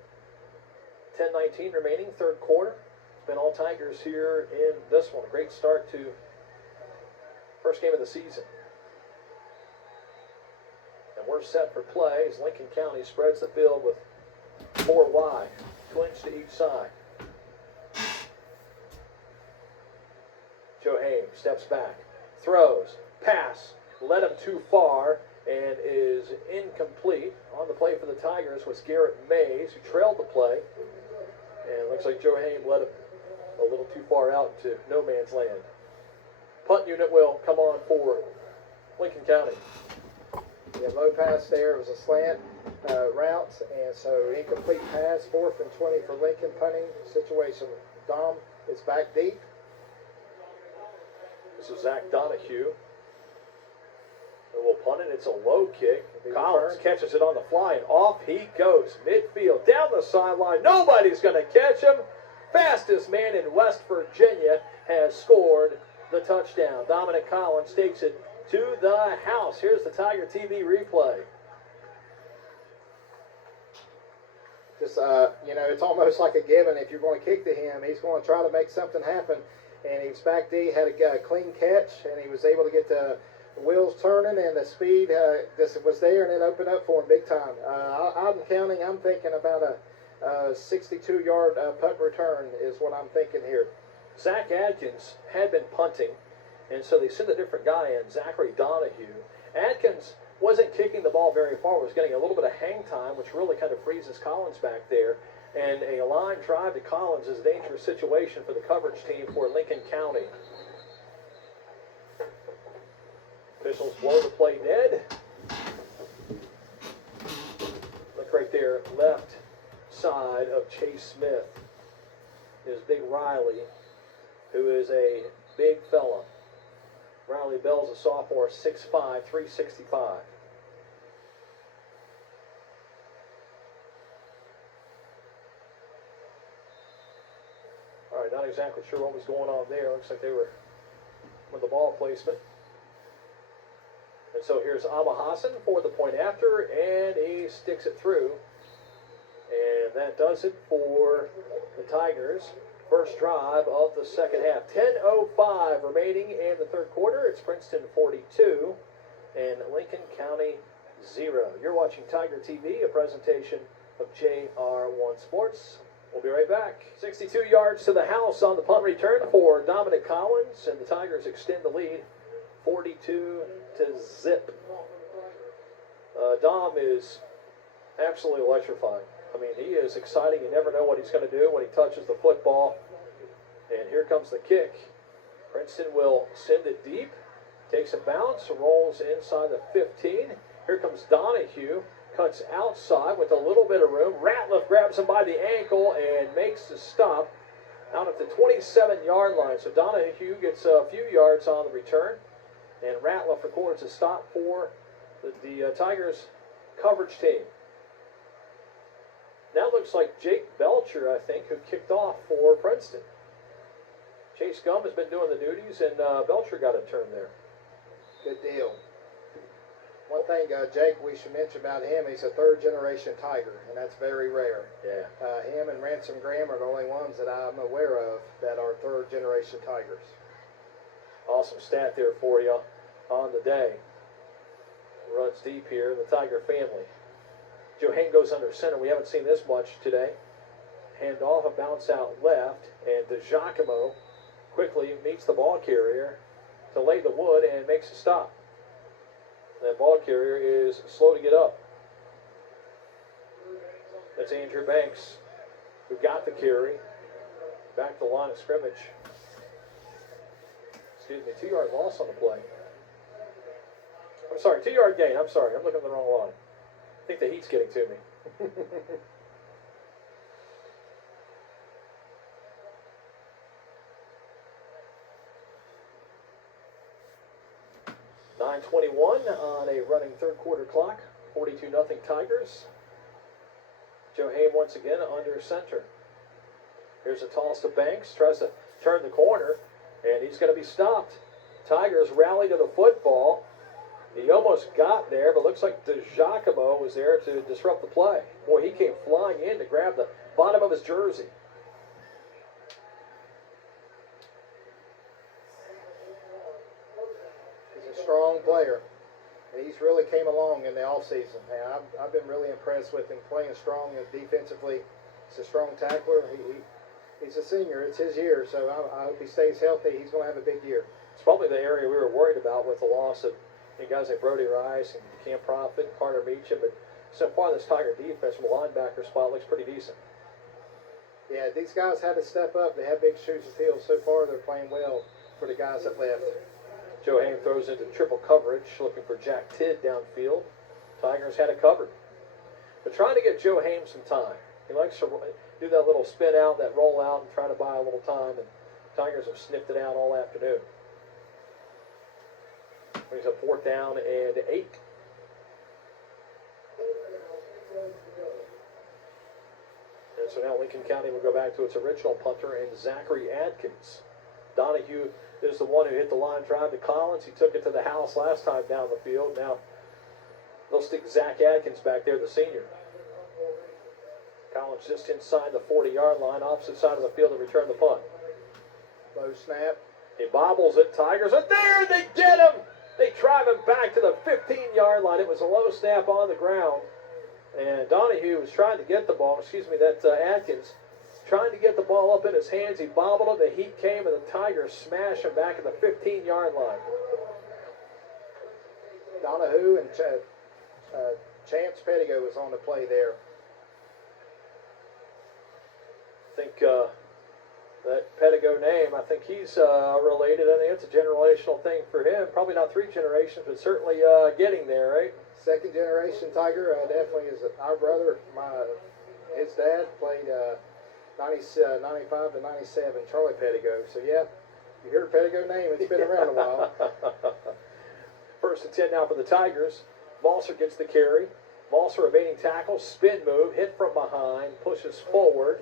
10:19 remaining third quarter. It's been all Tigers here in this one. A great start to first game of the season. And we're set for play as Lincoln County spreads the field with 4 wide, twins to each side. Joe Haim steps back, throws, pass, led him too far, and is incomplete. On the play for the Tigers was Garrett Mays, who trailed the play. And it looks like Joe Haim led him a little too far out into no man's land. Punt unit will come on for Lincoln County. Yeah, low pass there. It was a slant route, and so incomplete pass. 4th and 20 for Lincoln. Punting situation. Dom is back deep. This is Zach Donahue. And we'll punt it. It's a low kick. Collins catches it on the fly, and off he goes. Midfield, down the sideline. Nobody's going to catch him. Fastest man in West Virginia has scored the touchdown. Dominic Collins takes it to the house. Here's the Tiger TV replay. Just, it's almost like a given. If you're going to kick to him, he's going to try to make something happen. And he was back D, had a clean catch, and he was able to get the wheels turning, and the speed just was there, and it opened up for him big time. I'm counting. I'm thinking about a 62-yard punt return is what I'm thinking here. Zach Adkins had been punting, and so they sent a different guy in, Zachary Donahue. Adkins wasn't kicking the ball very far, was getting a little bit of hang time, which really kind of freezes Collins back there. And a line drive to Collins is a dangerous situation for the coverage team for Lincoln County. Officials blow the play dead. Look right there, left side of Chase Smith is Big Riley, who is a big fella. Riley Bell's a sophomore, 6'5", 365. All right, not exactly sure what was going on there. Looks like they were with the ball placement. And so here's Abba Hassan for the point after, and he sticks it through. And that does it for the Tigers. First drive of the second half. 10:05 remaining in the third quarter. It's Princeton 42 and Lincoln County 0. You're watching Tiger TV, a presentation of JR1-Sports. We'll be right back. 62 yards to the house on the punt return for Dominic Collins, and the Tigers extend the lead 42-0. Dom is absolutely electrifying. I mean, he is exciting. You never know what he's going to do when he touches the football. And here comes the kick. Princeton will send it deep. Takes a bounce, rolls inside the 15. Here comes Donahue. Cuts outside with a little bit of room. Ratliff grabs him by the ankle and makes the stop out at the 27-yard line. So Donahue gets a few yards on the return. And Ratliff records a stop for the Tigers coverage team. That looks like Jake Belcher, I think, who kicked off for Princeton. Chase Gum has been doing the duties, and Belcher got a turn there. Good deal. One thing, Jake, we should mention about him, he's a third-generation Tiger, and that's very rare. Yeah. Him and Ransom Graham are the only ones that I'm aware of that are third-generation Tigers. Awesome stat there for you on the day. Runs deep here, the Tiger family. Joe Hain goes under center. We haven't seen this much today. Hand off, a bounce out left, and DeGiacomo quickly meets the ball carrier to lay the wood and makes a stop. That ball carrier is slow to get up. That's Andrew Banks, who got the carry. Back to the line of scrimmage. Excuse me, 2-yard loss on the play. I'm sorry, 2-yard gain. I'm sorry, I'm looking at the wrong line. I think the heat's getting to me. 9 9:21 on a running third quarter clock. 42-0 Tigers. Joe Haim once again under center. Here's a toss to Banks. Tries to turn the corner, and he's going to be stopped. Tigers rally to the football. He almost got there, but looks like DeGiacomo was there to disrupt the play. Boy, he came flying in to grab the bottom of his jersey. He's a strong player. And he's really came along in the offseason. I've been really impressed with him playing strong and defensively. He's a strong tackler. He's a senior. It's his year, so I hope he stays healthy. He's going to have a big year. It's probably the area we were worried about with the loss of guys like Brody Rice and Cam Profit and Carter Meacham. But so far, this Tiger defense from the linebacker spot looks pretty decent. Yeah, these guys had to step up. They have big shoes to fill. So far, they're playing well for the guys that left. Joe Haim throws into triple coverage, looking for Jack Tidd downfield. Tigers had it covered. But trying to get Joe Haim some time. He likes to do that little spin out, that roll out, and try to buy a little time. And Tigers have sniffed it out all afternoon. Brings up 4th down and 8. And so now Lincoln County will go back to its original punter and Zachary Adkins. Donahue is the one who hit the line drive to Collins. He took it to the house last time down the field. Now they'll stick Zach Adkins back there, the senior. Collins just inside the 40-yard line, opposite side of the field to return the punt. Low snap. He bobbles it. Tigers are there. They get him. They drive him back to the 15-yard line. It was a low snap on the ground. And Donahue was trying to get the ball. Adkins trying to get the ball up in his hands. He bobbled it. The heat came, and the Tigers smashed him back at the 15-yard line. Donahue and Chance Pettigo was on the play there. I think that Pettigo name, I think he's related. I think it's a generational thing for him. Probably not 3 generations, but certainly getting there, right? Second generation Tiger, definitely is our brother. His dad played 95 to 97, Charlie Pettigo. So yeah, you hear Pettigo name, it's been around a while. 1st and 10 now for the Tigers. Valser gets the carry. Valser evading tackle, spin move, hit from behind, pushes forward,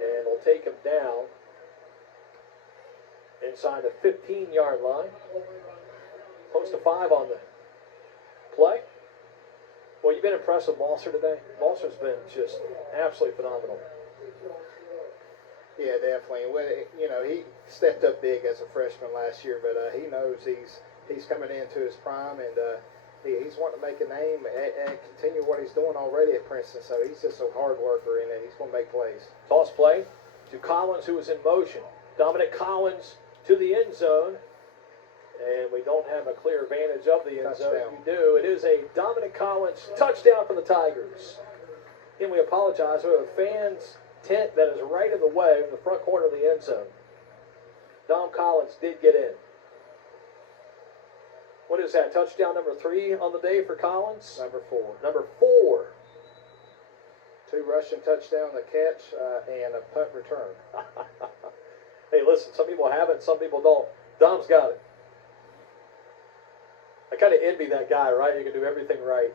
and will take him down inside the 15-yard line. Close to 5 on the play. Well, you've been impressed with Valser today. Valser's been just absolutely phenomenal. Yeah, definitely. Well, he stepped up big as a freshman last year, but he knows he's coming into his prime, and he's wanting to make a name and continue what he's doing already at Princeton. So he's just a hard worker, and he's going to make plays. Toss play to Collins, who is in motion. Dominic Collins to the end zone. And we don't have a clear advantage of the end zone. We do. It is a Dominic Collins touchdown for the Tigers. And we apologize. We have a fans tent that is right in the way in the front corner of the end zone. Dom Collins did get in. What is that? Touchdown number 3 on the day for Collins? Number 4. Number 4. 2 rushing touchdown, a catch, and a punt return. Hey, listen, some people have it, some people don't. Dom's got it. I kind of envy that guy, right? You can do everything right.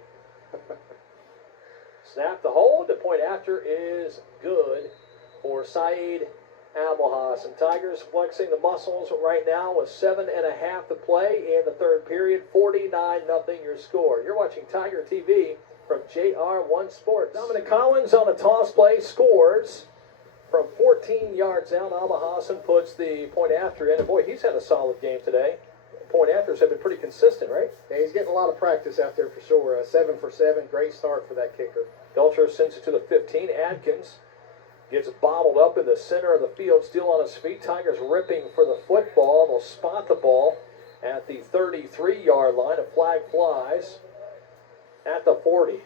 Snap the hold. The point after is good for Saeed Abelhas. And Tigers flexing the muscles right now with 7.5 to play in the third period. 49-0 your score. You're watching Tiger TV from JR1-Sports. Dominic Collins on a toss play scores from 14 yards out. Abelhas puts the point after in. And boy, he's had a solid game today. Point afters have been pretty consistent, right? Yeah, he's getting a lot of practice out there for sure. 7 for 7, great start for that kicker. Belcher sends it to the 15. Adkins gets bobbled up in the center of the field, still on his feet. Tigers ripping for the football. They'll spot the ball at the 33-yard line. A flag flies at the 40.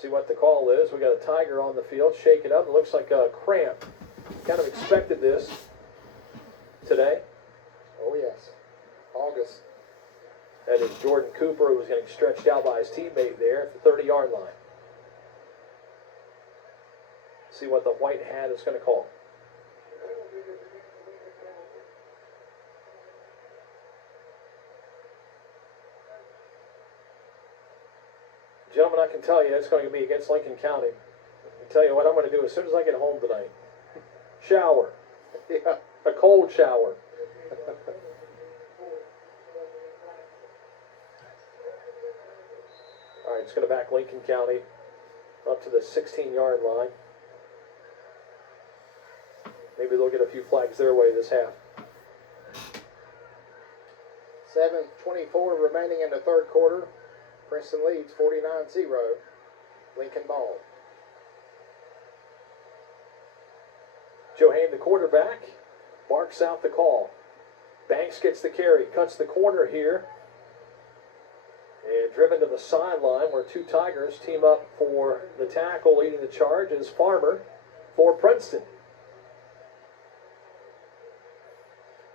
See what the call is. We got a Tiger on the field, shaking up. It looks like a cramp. Kind of expected this today. Oh, yes. August. That is Jordan Cooper, who was getting stretched out by his teammate there at the 30-yard line. See what the white hat is going to call. Gentlemen, I can tell you it's going to be against Lincoln County. I can tell you what I'm going to do as soon as I get home tonight. Shower. Yeah. A cold shower. All right, it's going to back Lincoln County up to the 16-yard line. Maybe they'll get a few flags their way this half. 7:24 remaining in the third quarter. Princeton leads 49-0. Lincoln ball. Joe Hain, the quarterback, barks out the call. Banks gets the carry, cuts the corner here, and driven to the sideline where two Tigers team up for the tackle. Leading the charge is Farmer for Princeton.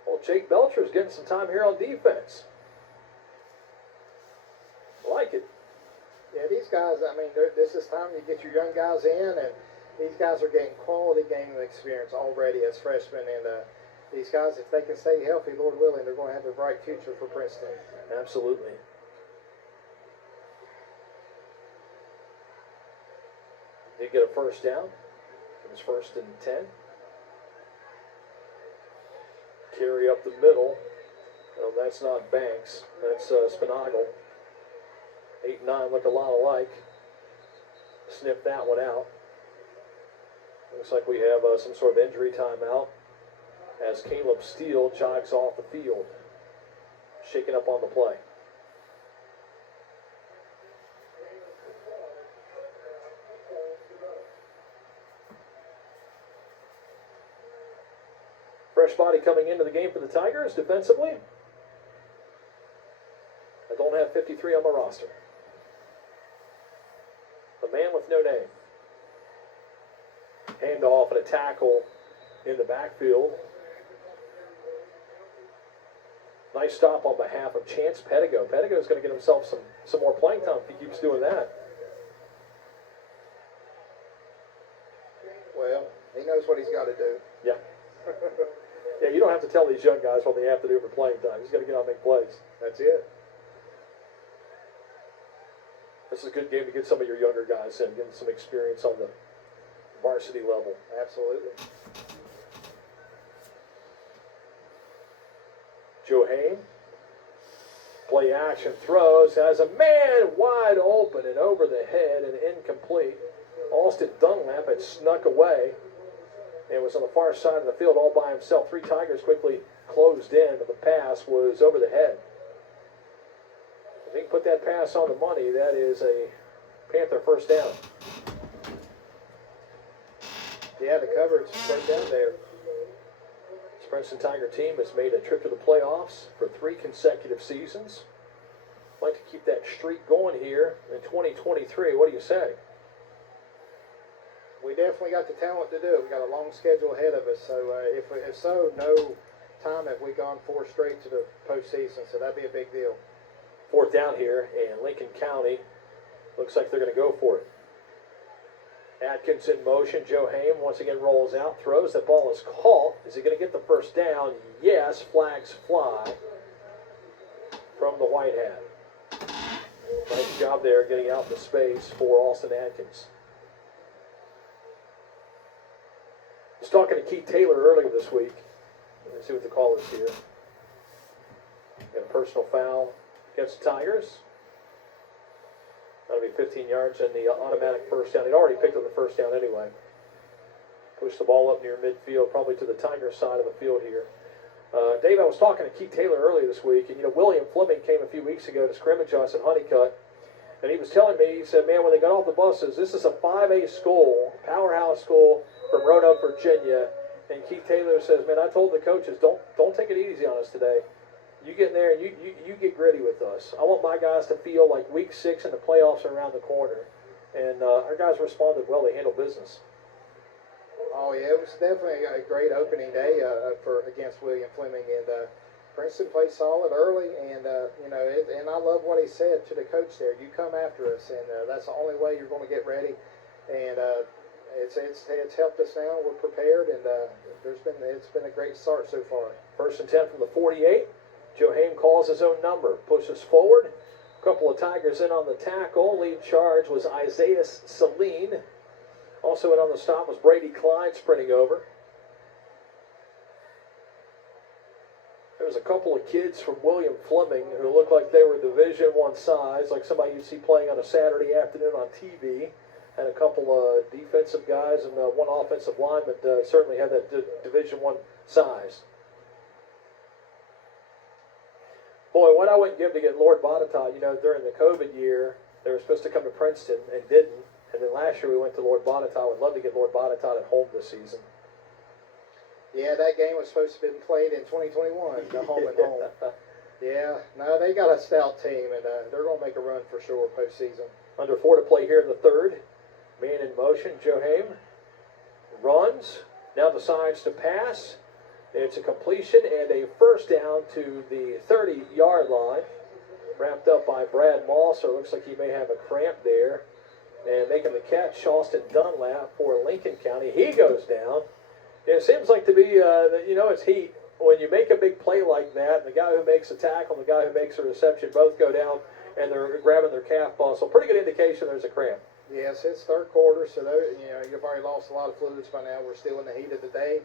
Well, Jake Belcher's getting some time here on defense. I like it. Yeah, these guys, I mean, this is time you get your young guys in, and these guys are getting quality game experience already as freshmen. And these guys, if they can stay healthy, Lord willing, they're going to have a bright future for Princeton. Absolutely. Did get a first down. It was 1st and 10. Carry up the middle. No, that's not Banks. That's Spinagle. 8 and 9 look a lot alike. Sniff that one out. Looks like we have some sort of injury timeout as Caleb Steele jogs off the field, shaking up on the play. Fresh body coming into the game for the Tigers defensively. I don't have 53 on my roster. The man with no name. Handoff and a tackle in the backfield. Nice stop on behalf of Chance Pettigo. Pettigo's going to get himself some more playing time if he keeps doing that. Well, he knows what he's got to do. Yeah. Yeah, you don't have to tell these young guys what they have to do for playing time. He's got to get out and make plays. That's it. This is a good game to get some of your younger guys in, get them some experience on the varsity level. Absolutely. Joe Hain, play action, throws, has a man wide open and over the head and incomplete. Austin Dunlap had snuck away and was on the far side of the field all by himself. 3 Tigers quickly closed in, but the pass was over the head. If he can put that pass on the money, that is a Panther first down. Yeah, the coverage is right down there. This Princeton Tiger team has made a trip to the playoffs for 3 consecutive seasons. I'd like to keep that streak going here in 2023. What do you say? We definitely got the talent to do it. We got a long schedule ahead of us. So if so, no time have we gone 4 straight to the postseason. So that'd be a big deal. 4th down here, and Lincoln County looks like they're going to go for it. Atkins in motion. Joe Hain once again rolls out, throws. That ball is caught. Is he going to get the first down? Yes. Flags fly from the white hat. Nice job there getting out the space for Austin Atkins. I was talking to Keith Taylor earlier this week. Let's see what the call is here. Got a personal foul against the Tigers. That'll be 15 yards and the automatic first down. He'd already picked up the first down anyway. Push the ball up near midfield, probably to the Tiger side of the field here. Dave, I was talking to Keith Taylor earlier this week, and William Fleming came a few weeks ago to scrimmage us at Honeycutt, and he was telling me, he said, man, when they got off the buses, this is a 5A school, powerhouse school from Roanoke, Virginia, and Keith Taylor says, man, I told the coaches, don't take it easy on us today. You get in there and you get gritty with us. I want my guys to feel like week 6 and the playoffs are around the corner. And our guys responded well. They handled business. Oh, yeah, it was definitely a great opening day against William Fleming. And Princeton played solid early. And, and I love what he said to the coach there. You come after us, and that's the only way you're going to get ready. And it's helped us now. We're prepared, and it's been a great start so far. 1st and 10 from the 48. Joe Hain calls his own number, pushes forward, A couple of Tigers in on the tackle. Lead charge was Isaiah Saline. Also in on the stop was Brady Clyde sprinting over. There's a couple of kids from William Fleming who look like they were Division I size, like somebody you'd see playing on a Saturday afternoon on TV. And a couple of defensive guys and one offensive lineman certainly had that Division I size. Boy, what I wouldn't give to get Lord Botetourt, during the COVID year, they were supposed to come to Princeton and didn't. And then last year we went to Lord Botetourt. Would love to get Lord Botetourt at home this season. Yeah, that game was supposed to have been played in 2021, the home and home. Yeah, no, they got a stout team, and they're going to make a run for sure postseason. Under 4 to play here in the third. Man in motion, Joe Haim runs, now decides to pass. It's a completion and a first down to the 30-yard line. Wrapped up by Brad Moss, so it looks like he may have a cramp there. And making the catch, Austin Dunlap for Lincoln County. He goes down. It seems like to be, it's heat. When you make a big play like that, the guy who makes a tackle and the guy who makes a reception both go down and they're grabbing their calf muscle. Pretty good indication there's a cramp. Yes, it's third quarter, so you've already lost a lot of fluids by now. We're still in the heat of the day,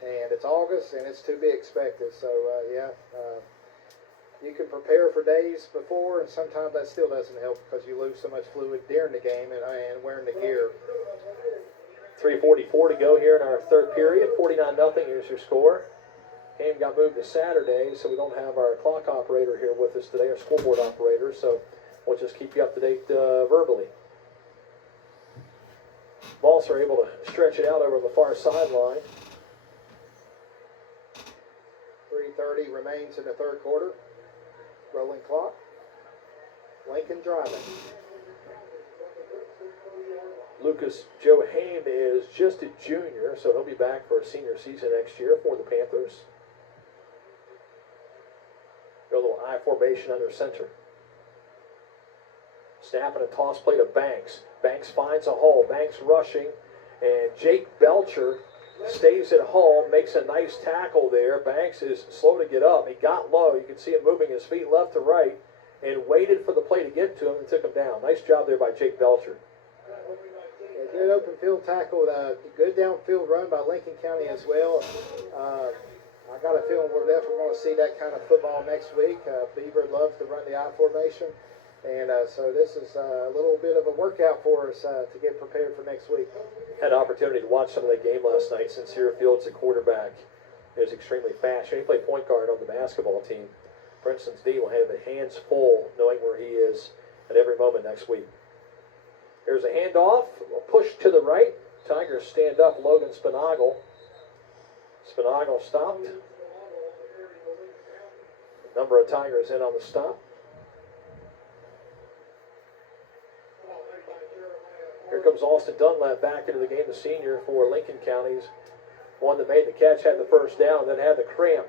and it's August, and it's to be expected. So, you can prepare for days before, and sometimes that still doesn't help because you lose so much fluid during the game and wearing the gear. 3:44 to go here in our third period. 49-0. Here's your score. Game got moved to Saturday, so we don't have our clock operator here with us today, our scoreboard operator. So we'll just keep you up to date verbally. Vols are able to stretch it out over the far sideline. 3:30 remains in the third quarter. Rolling clock. Lincoln driving. Lucas Joe Haim is just a junior, so he'll be back for a senior season next year for the Panthers. A little I formation under center. Snap and a toss play to Banks. Banks finds a hole. Banks rushing. And Jake Belcher stays at home, makes a nice tackle there. Banks is slow to get up. He got low. You can see him moving his feet left to right and waited for the play to get to him and took him down. Nice job there by Jake Belcher. Yeah, good open field tackle. Good downfield run by Lincoln County as well. I got a feeling we're definitely going to see that kind of football next week. Beaver loves to run the I formation. And so this is a little bit of a workout for us to get prepared for next week. Had an opportunity to watch some of that game last night. Sincere Fields, the quarterback, is extremely fast. He played point guard on the basketball team. Princeton's D will have the hands full knowing where he is at every moment next week. Here's a handoff. A push to the right. Tigers stand up. Logan Spinagle. Spinagle stopped. Number of Tigers in on the stop. Here comes Austin Dunlap back into the game, the senior for Lincoln County's. One that made the catch, had the first down, then had the cramp.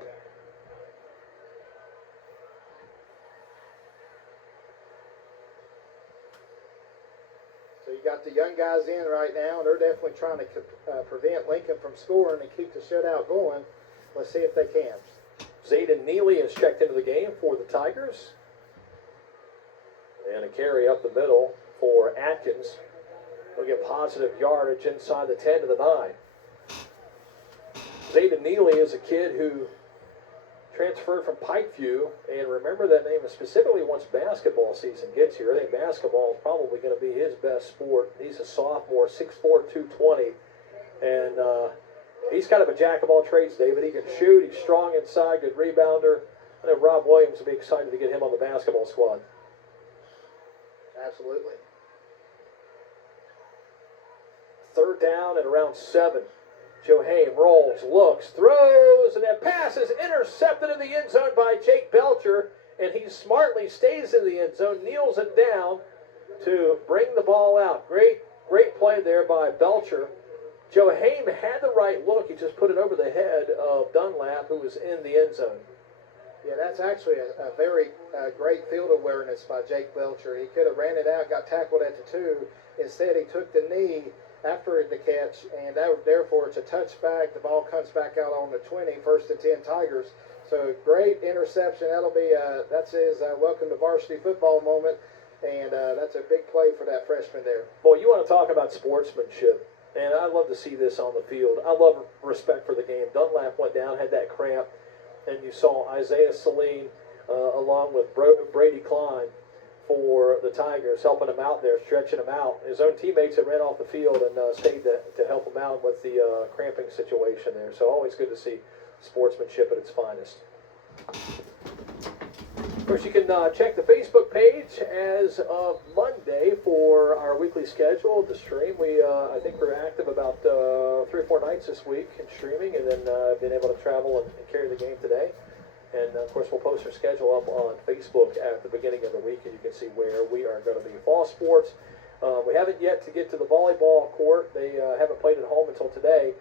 So you got the young guys in right now. They're definitely trying to prevent Lincoln from scoring and keep the shutout going. Let's see if they can. Zayden Neely is checked into the game for the Tigers. And a carry up the middle for Atkins. He'll get positive yardage inside the 10 to the 9. Zayden Neely is a kid who transferred from Pikeview, and remember that name specifically once basketball season gets here. I think basketball is probably going to be his best sport. He's a sophomore, 6'4", 220, and he's kind of a jack of all trades, David. He can shoot, he's strong inside, good rebounder. I know Rob Williams will be excited to get him on the basketball squad. Absolutely. Third down and around 7. Joe Haim rolls, looks, throws, and that pass is intercepted in the end zone by Jake Belcher, and he smartly stays in the end zone, kneels it down to bring the ball out. Great play there by Belcher. Joe Haim had the right look. He just put it over the head of Dunlap, who was in the end zone. Yeah, that's actually a very great field awareness by Jake Belcher. He could have ran it out, got tackled at the 2. Instead, he took the knee after the catch, and therefore it's a touchback. The ball comes back out on the 20, 1st and 10 Tigers. So great interception. That'll be that's his welcome to varsity football moment, and that's a big play for that freshman there. Boy, you want to talk about sportsmanship, and I love to see this on the field. I love respect for the game. Dunlap went down, had that cramp, and you saw Isaiah Saline along with Brady Klein for the Tigers, helping him out there, stretching him out. His own teammates had ran off the field and stayed to help him out with the cramping situation there. So always good to see sportsmanship at its finest. Of course, you can check the Facebook page as of Monday for our weekly schedule, the stream. I think we're active about 3 or 4 nights this week in streaming, and then been able to travel and carry the game today. And, of course, we'll post our schedule up on Facebook at the beginning of the week, and you can see where we are going to be. Fall sports, we haven't yet to get to the volleyball court. They haven't played at home until today,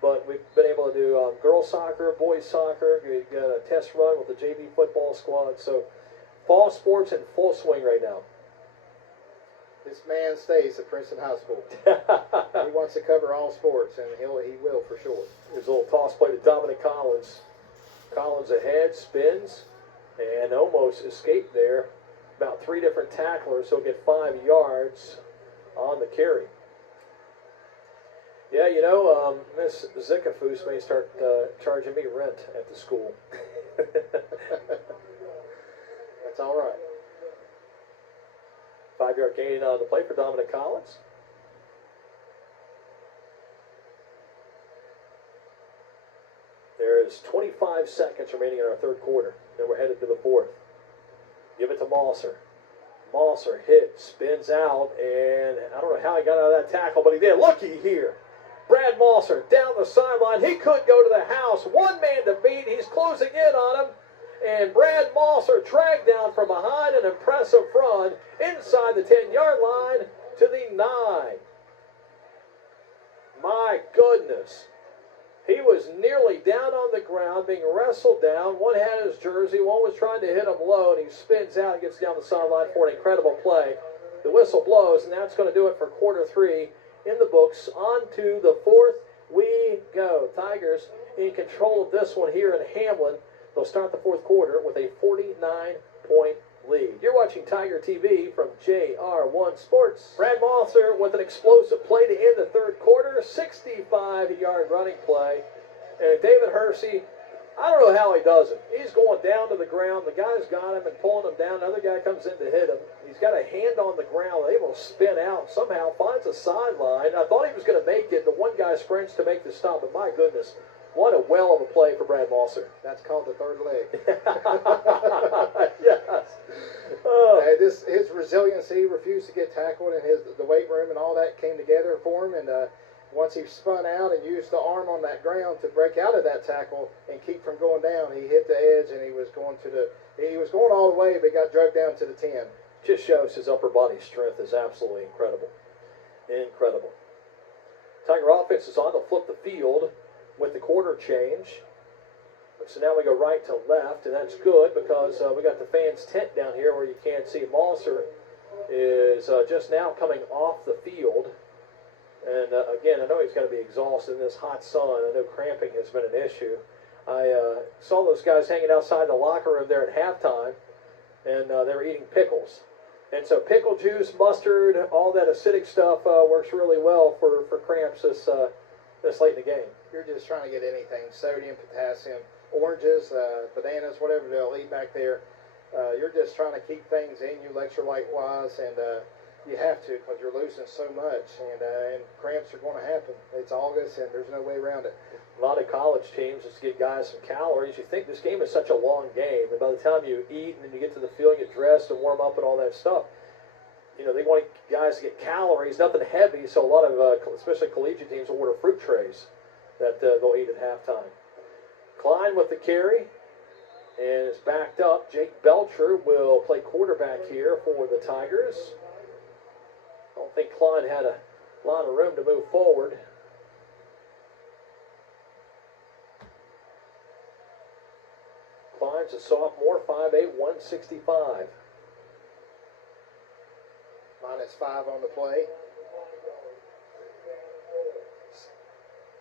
but we've been able to do girls soccer, boys soccer. We got a test run with the JV football squad. So fall sports in full swing right now. This man stays at Princeton High School. He wants to cover all sports, and he will for sure. There's a little toss play to Dominic Collins. Collins ahead, spins, and almost escaped there. About 3 different tacklers, so he'll get 5 yards on the carry. Yeah, you know, Miss Zickafoos may start charging me rent at the school. That's all right. 5-yard gain on the play for Dominic Collins. There's 25 seconds remaining in our 3rd quarter, and we're headed to the 4th. Give it to Malser. Malser hits, spins out, and I don't know how he got out of that tackle, but he did. Looky here. Brad Malser down the sideline. He could go to the house. 1 man to beat. He's closing in on him. And Brad Malser dragged down from behind an impressive run inside the 10-yard line to the 9. My goodness. He was nearly down on the ground, being wrestled down. One had his jersey, one was trying to hit him low, and he spins out and gets down the sideline for an incredible play. The whistle blows, and that's going to do it for quarter 3 in the books. On to the 4th we go. Tigers in control of this one here in Hamlin. They'll start the 4th quarter with a 49-point lead. You're watching Tiger TV from JR1-Sports. Brad Malser with an explosive play to end the 3rd quarter. 65-yard running play. And David Hercey, I don't know how he does it. He's going down to the ground. The guy's got him and pulling him down. Another guy comes in to hit him. He's got a hand on the ground, able to spin out. Somehow finds a sideline. I thought he was going to make it. The one guy sprints to make the stop, but my goodness, what a well of a play for Brad Malser. That's called the 3rd leg. Yes. Oh. His resiliency, refused to get tackled, and the weight room and all that came together for him. And once he spun out and used the arm on that ground to break out of that tackle and keep from going down, he hit the edge, and he was going all the way, but got dragged down to the 10. Just shows his upper body strength is absolutely incredible. Incredible. Tiger offense is on. They'll flip the field with the quarter change. So now we go right to left, and that's good because we got the fans' tent down here where you can't see. Malser is just now coming off the field. And again, I know he's going to be exhausted in this hot sun. I know cramping has been an issue. I saw those guys hanging outside the locker room there at halftime, and they were eating pickles. And so pickle juice, mustard, all that acidic stuff works really well for cramps this late in the game. You're just trying to get anything, sodium, potassium, oranges, bananas, whatever they'll eat back there. You're just trying to keep things in you electrolyte-wise, and you have to because you're losing so much, and cramps are going to happen. It's August, and there's no way around it. A lot of college teams just to get guys some calories. You think this game is such a long game, and by the time you eat and then you get to the field, you get dressed and warm up and all that stuff, you know, they want guys to get calories, nothing heavy, so a lot of, especially collegiate teams, will order fruit trays that they'll eat at halftime. Klein with the carry, and it's backed up. Jake Belcher will play quarterback here for the Tigers. I don't think Klein had a lot of room to move forward. Klein's a sophomore, 5'8", 165. -5 on the play.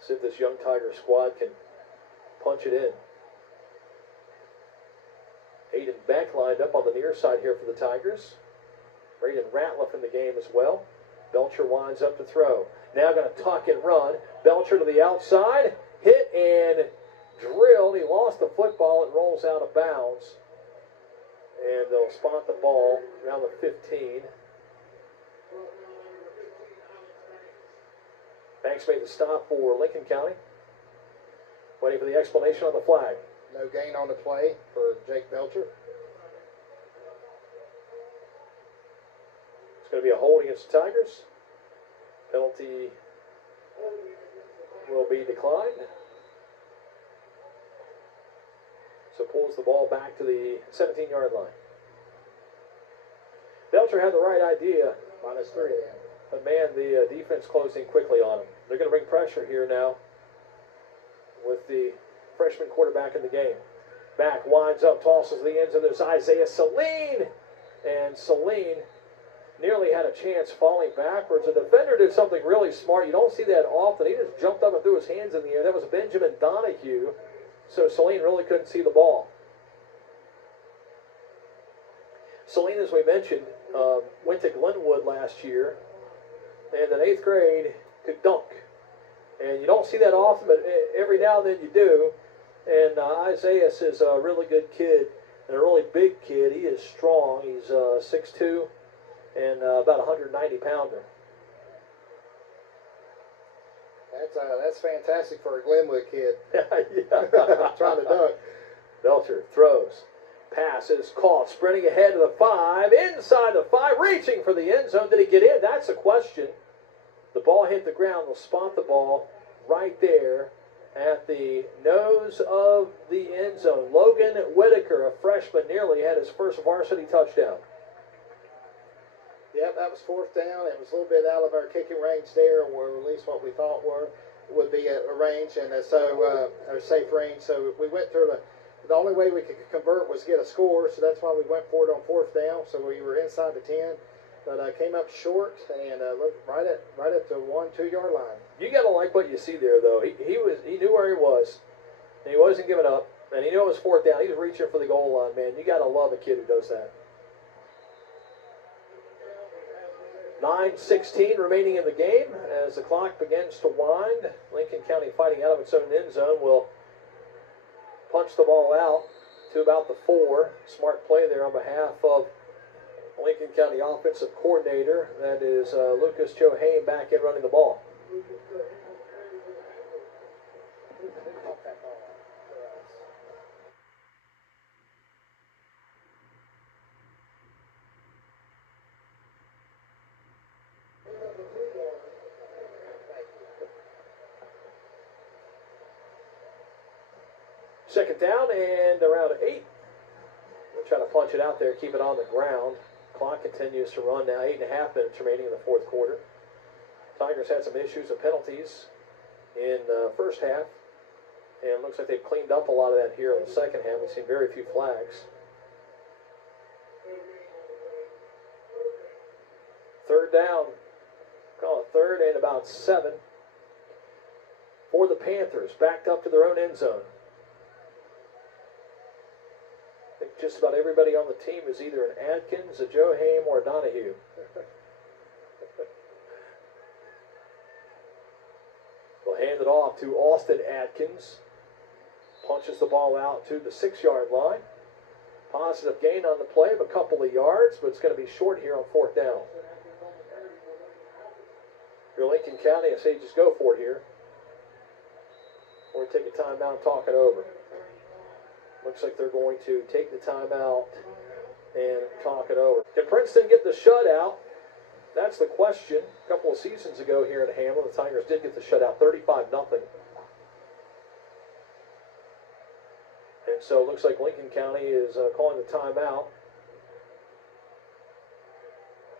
See if this young Tiger squad can punch it in. Aiden Beck lined up on the near side here for the Tigers. Braden Ratliff in the game as well. Belcher winds up to throw. Now going to tuck and run. Belcher to the outside. Hit and drilled. He lost the football. It rolls out of bounds. And they'll spot the ball around the 15. Banks made the stop for Lincoln County. Waiting for the explanation on the flag. No gain on the play for Jake Belcher. It's going to be a hold against the Tigers. Penalty will be declined. So pulls the ball back to the 17-yard line. Belcher had the right idea. -3 then. But man, the defense closed in quickly on him. They're going to bring pressure here now with the freshman quarterback in the game. Back, winds up, tosses to the end zone. There's Isaiah Saline. And Saline nearly had a chance falling backwards. The defender did something really smart. You don't see that often. He just jumped up and threw his hands in the air. That was Benjamin Donahue. So Saline really couldn't see the ball. Saline, as we mentioned, went to Glenwood last year. And in 8th grade, could dunk. And you don't see that often, but every now and then you do. And Isaiah is a really good kid and a really big kid. He is strong. He's 6'2", and about a 190-pounder. That's fantastic for a Glenwood kid. Yeah. Trying to dunk. Belcher throws. Pass is caught. Sprinting ahead to the 5. Inside the 5. Reaching for the end zone. Did he get in? That's a question. The ball hit the ground. They'll spot the ball right there at the nose of the end zone. Logan Whitaker, a freshman, nearly had his first varsity touchdown. Yep, that was 4th down. It was a little bit out of our kicking range there, or at least what we thought would be a range, and our safe range. So we went through the only way we could convert was get a score, so that's why we went for it on 4th down. So we were inside the 10, but came up short and looked right at the 1-2 yard line. You gotta like what you see there, though. He knew where he was, and he wasn't giving up, and he knew it was 4th down. He was reaching for the goal line, man. You gotta love a kid who does that. 9:16 remaining in the game as the clock begins to wind. Lincoln County fighting out of its own end zone will punch the ball out to about the 4. Smart play there on behalf of Lincoln County offensive coordinator. That is Lucas Johane back in running the ball. Second down and around 8. They'll try to punch it out there, keep it on the ground. Clock continues to run now. 8.5 minutes remaining in the 4th quarter. Tigers had some issues with penalties in the first half. And it looks like they've cleaned up a lot of that here in the second half. We've seen very few flags. 3rd down. Call it 3rd and about 7 for the Panthers. Backed up to their own end zone. I think just about everybody on the team is either an Adkins, a Johane, or a Donahue. They'll hand it off to Austin Adkins. Punches the ball out to the 6-yard line. Positive gain on the play of a couple of yards, but it's going to be short here on 4th down. If you're Lincoln County, I say just go for it here. Or take a timeout and talk it over. Looks like they're going to take the timeout and talk it over. Can Princeton get the shutout? That's the question. A couple of seasons ago here in Hamlin, the Tigers did get the shutout, 35-0. And so it looks like Lincoln County is calling the timeout.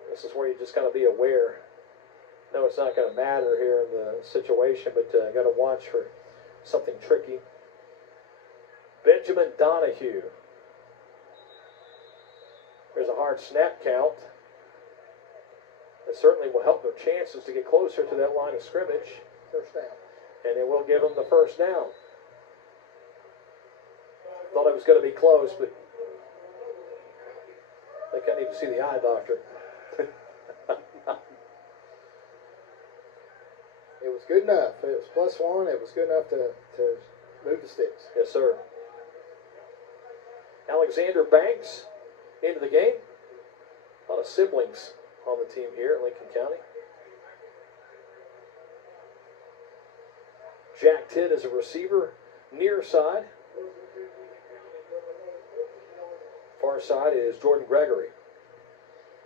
This is where you just got to be aware. No, it's not going to matter here in the situation, but got to watch for something tricky. Benjamin Donahue. There's a hard snap count. It certainly will help their chances to get closer to that line of scrimmage. 1st down. And it will give them the first down. Thought it was going to be close, but they couldn't even see the eye doctor. It was good enough. It was +1. It was good enough to move the sticks. Yes, sir. Alexander Banks into the game. A lot of siblings on the team here in Lincoln County. Jack Tidd is a receiver, near side. Far side is Jordan Gregory.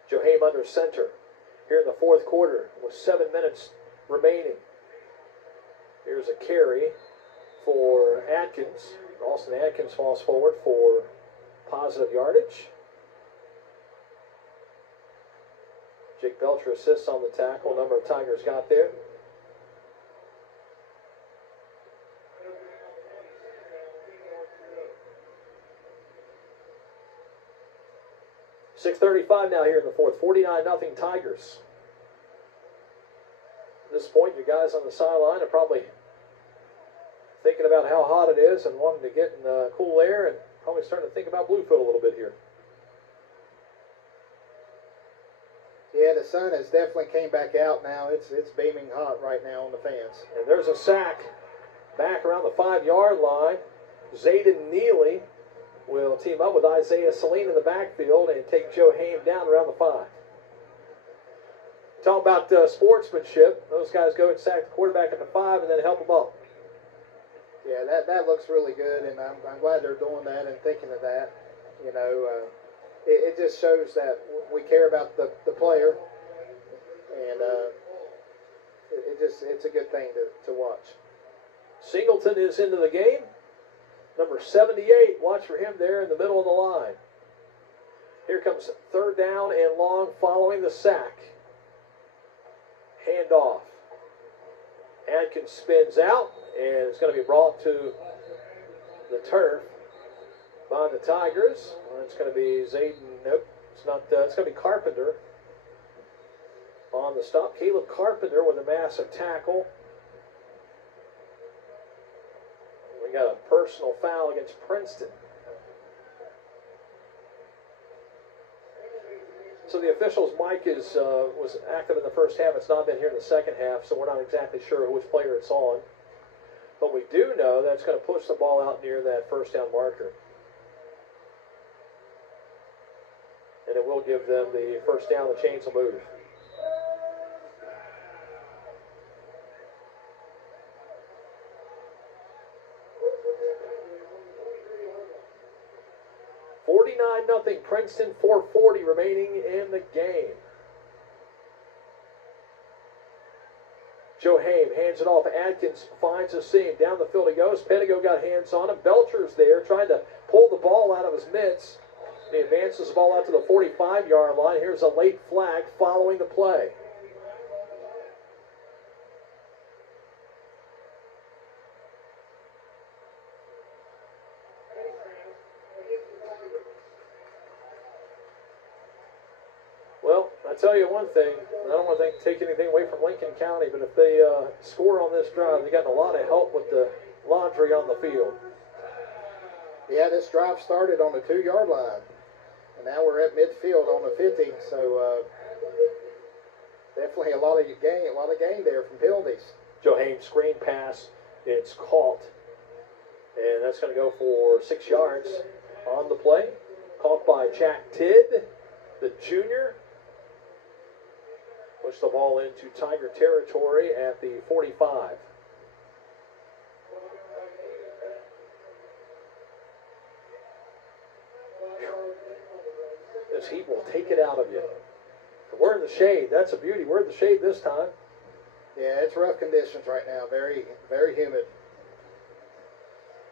Joe Haim under center here in the fourth quarter with 7 minutes remaining. Here's a carry for Atkins. Austin Atkins falls forward for positive yardage. Jake Belcher assists on the tackle. Number of Tigers got there. .6:35 now here in the fourth. 49-0 Tigers. At this point, you guys on the sideline are probably thinking about how hot it is and wanting to get in cool air and probably starting to think about Bluefield a little bit here. Yeah, the sun has definitely came back out now. It's beaming hot right now on the fans. And there's a sack back around the 5-yard line. Zayden Neely will team up with Isaiah Saline in the backfield and take Joe Haim down around the 5. Talk about sportsmanship. Those guys go and sack the quarterback at the 5 and then help him up. Yeah, that looks really good, and I'm glad they're doing that and thinking of that. You know, it just shows that we care about the player, and it's a good thing to watch. Singleton is into the game. Number 78, watch for him there in the middle of the line. Here comes third down and long following the sack. Handoff. Atkins spins out, and it's going to be brought to the turf by the Tigers. It's going to be Zayden. Nope, it's not. It's going to be Carpenter on the stop. Caleb Carpenter with a massive tackle. We got a personal foul against Princeton. So the official's mic was active in the first half. It's not been here in the second half, so we're not exactly sure which player it's on. But we do know that it's going to push the ball out near that first down marker. And it will give them the first down. The chains will move. .49 Princeton, 4:40 remaining in the game. Joe Haim hands it off. Atkins finds a seam. Down the field he goes. Pettigo got hands on him. Belcher's there trying to pull the ball out of his mitts. He advances the ball out to the 45-yard line. Here's a late flag following the play. Well, I tell you one thing, I don't want to take anything away from Lincoln County, but if they score on this drive, they've gotten a lot of help with the laundry on the field. Yeah, this drive started on the 2-yard line, and now we're at midfield on the 50. So definitely a lot of gain there from penalties. Joe Haim screen pass, it's caught, and that's going to go for 6 yards on the play. Caught by Jack Tidd, the junior. Push the ball into Tiger territory at the 45. This heat will take it out of you. We're in the shade. That's a beauty. We're in the shade this time. Yeah, it's rough conditions right now. Very, very humid.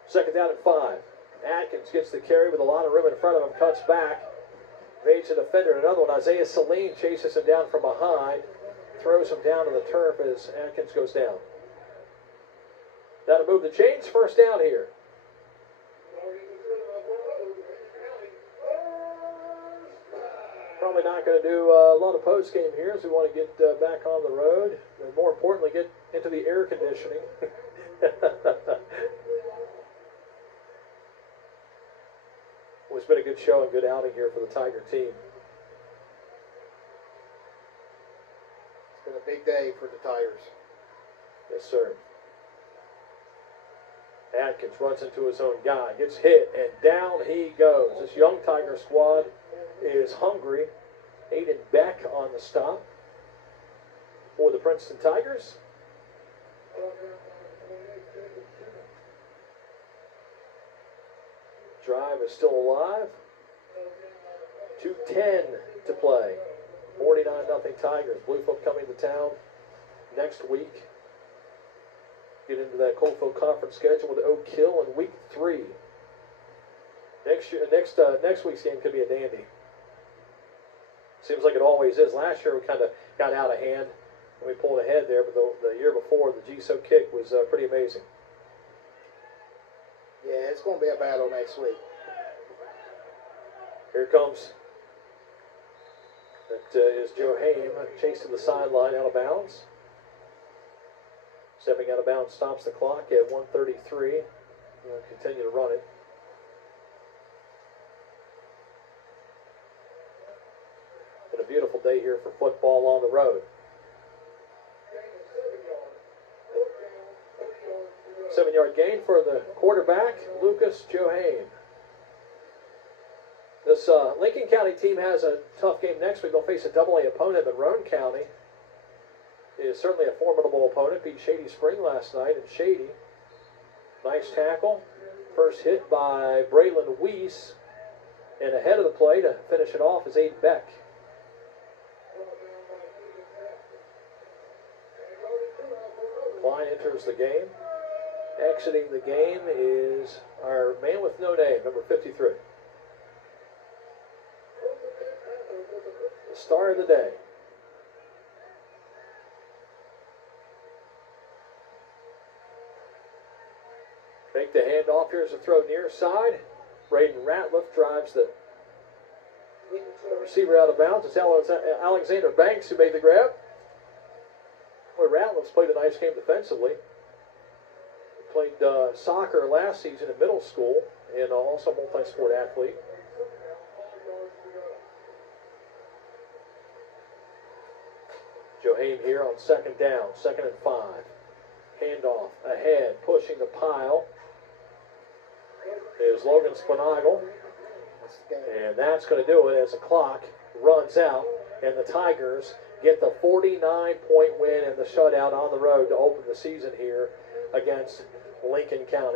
Second down at 5. Atkins gets the carry with a lot of room in front of him. Cuts back. Evades a defender. Another one. Isaiah Saline chases him down from behind. Throws him down to the turf as Atkins goes down. That'll move the chains. First down here. Probably not going to do a lot of post game here, as we want to get back on the road, and more importantly, get into the air conditioning Well, it's been a good show and good outing here for the Tiger team. It's been a big day for the Tigers. Yes, sir. Atkins runs into his own guy, gets hit, and down he goes. This young Tiger squad is hungry. Aiden Beck on the stop for the Princeton Tigers. Drive is still alive. 2:10 to play. 49-0 Tigers. Bluefield coming to town next week. Get into that Coalfield Conference schedule with Oak Hill in week 3. Next week's game could be a dandy. Seems like it always is. Last year we kind of got out of hand and we pulled ahead there, but the year before the GSO kick was pretty amazing. Yeah, it's going to be a battle next week. Here comes. That is Joe Haim chasing the sideline out of bounds. Stepping out of bounds stops the clock at 1:33. We'll continue to run it. Been a beautiful day here for football on the road. 7-yard gain for the quarterback, Lucas Joe Haim. This Lincoln County team has a tough game next week. They'll face a AA opponent, Monroe County is certainly a formidable opponent. Beat Shady Spring last night, and Shady, nice tackle. First hit by Braylon Weiss, and ahead of the play to finish it off is Aiden Beck. Klein enters the game. Exiting the game is our man with no name, number 53. The star of the day. Make the handoff. Here's a throw near side. Braden Ratliff drives the receiver out of bounds. It's Alexander Banks who made the grab. Boy, Ratliff's played a nice game defensively. He played soccer last season in middle school and also a multi-sport athlete. Joe Haim here on second down, 2nd and 5. Handoff ahead, pushing the pile is Logan Spinagle. And that's going to do it as the clock runs out and the Tigers get the 49-point win and the shutout on the road to open the season here against Lincoln County.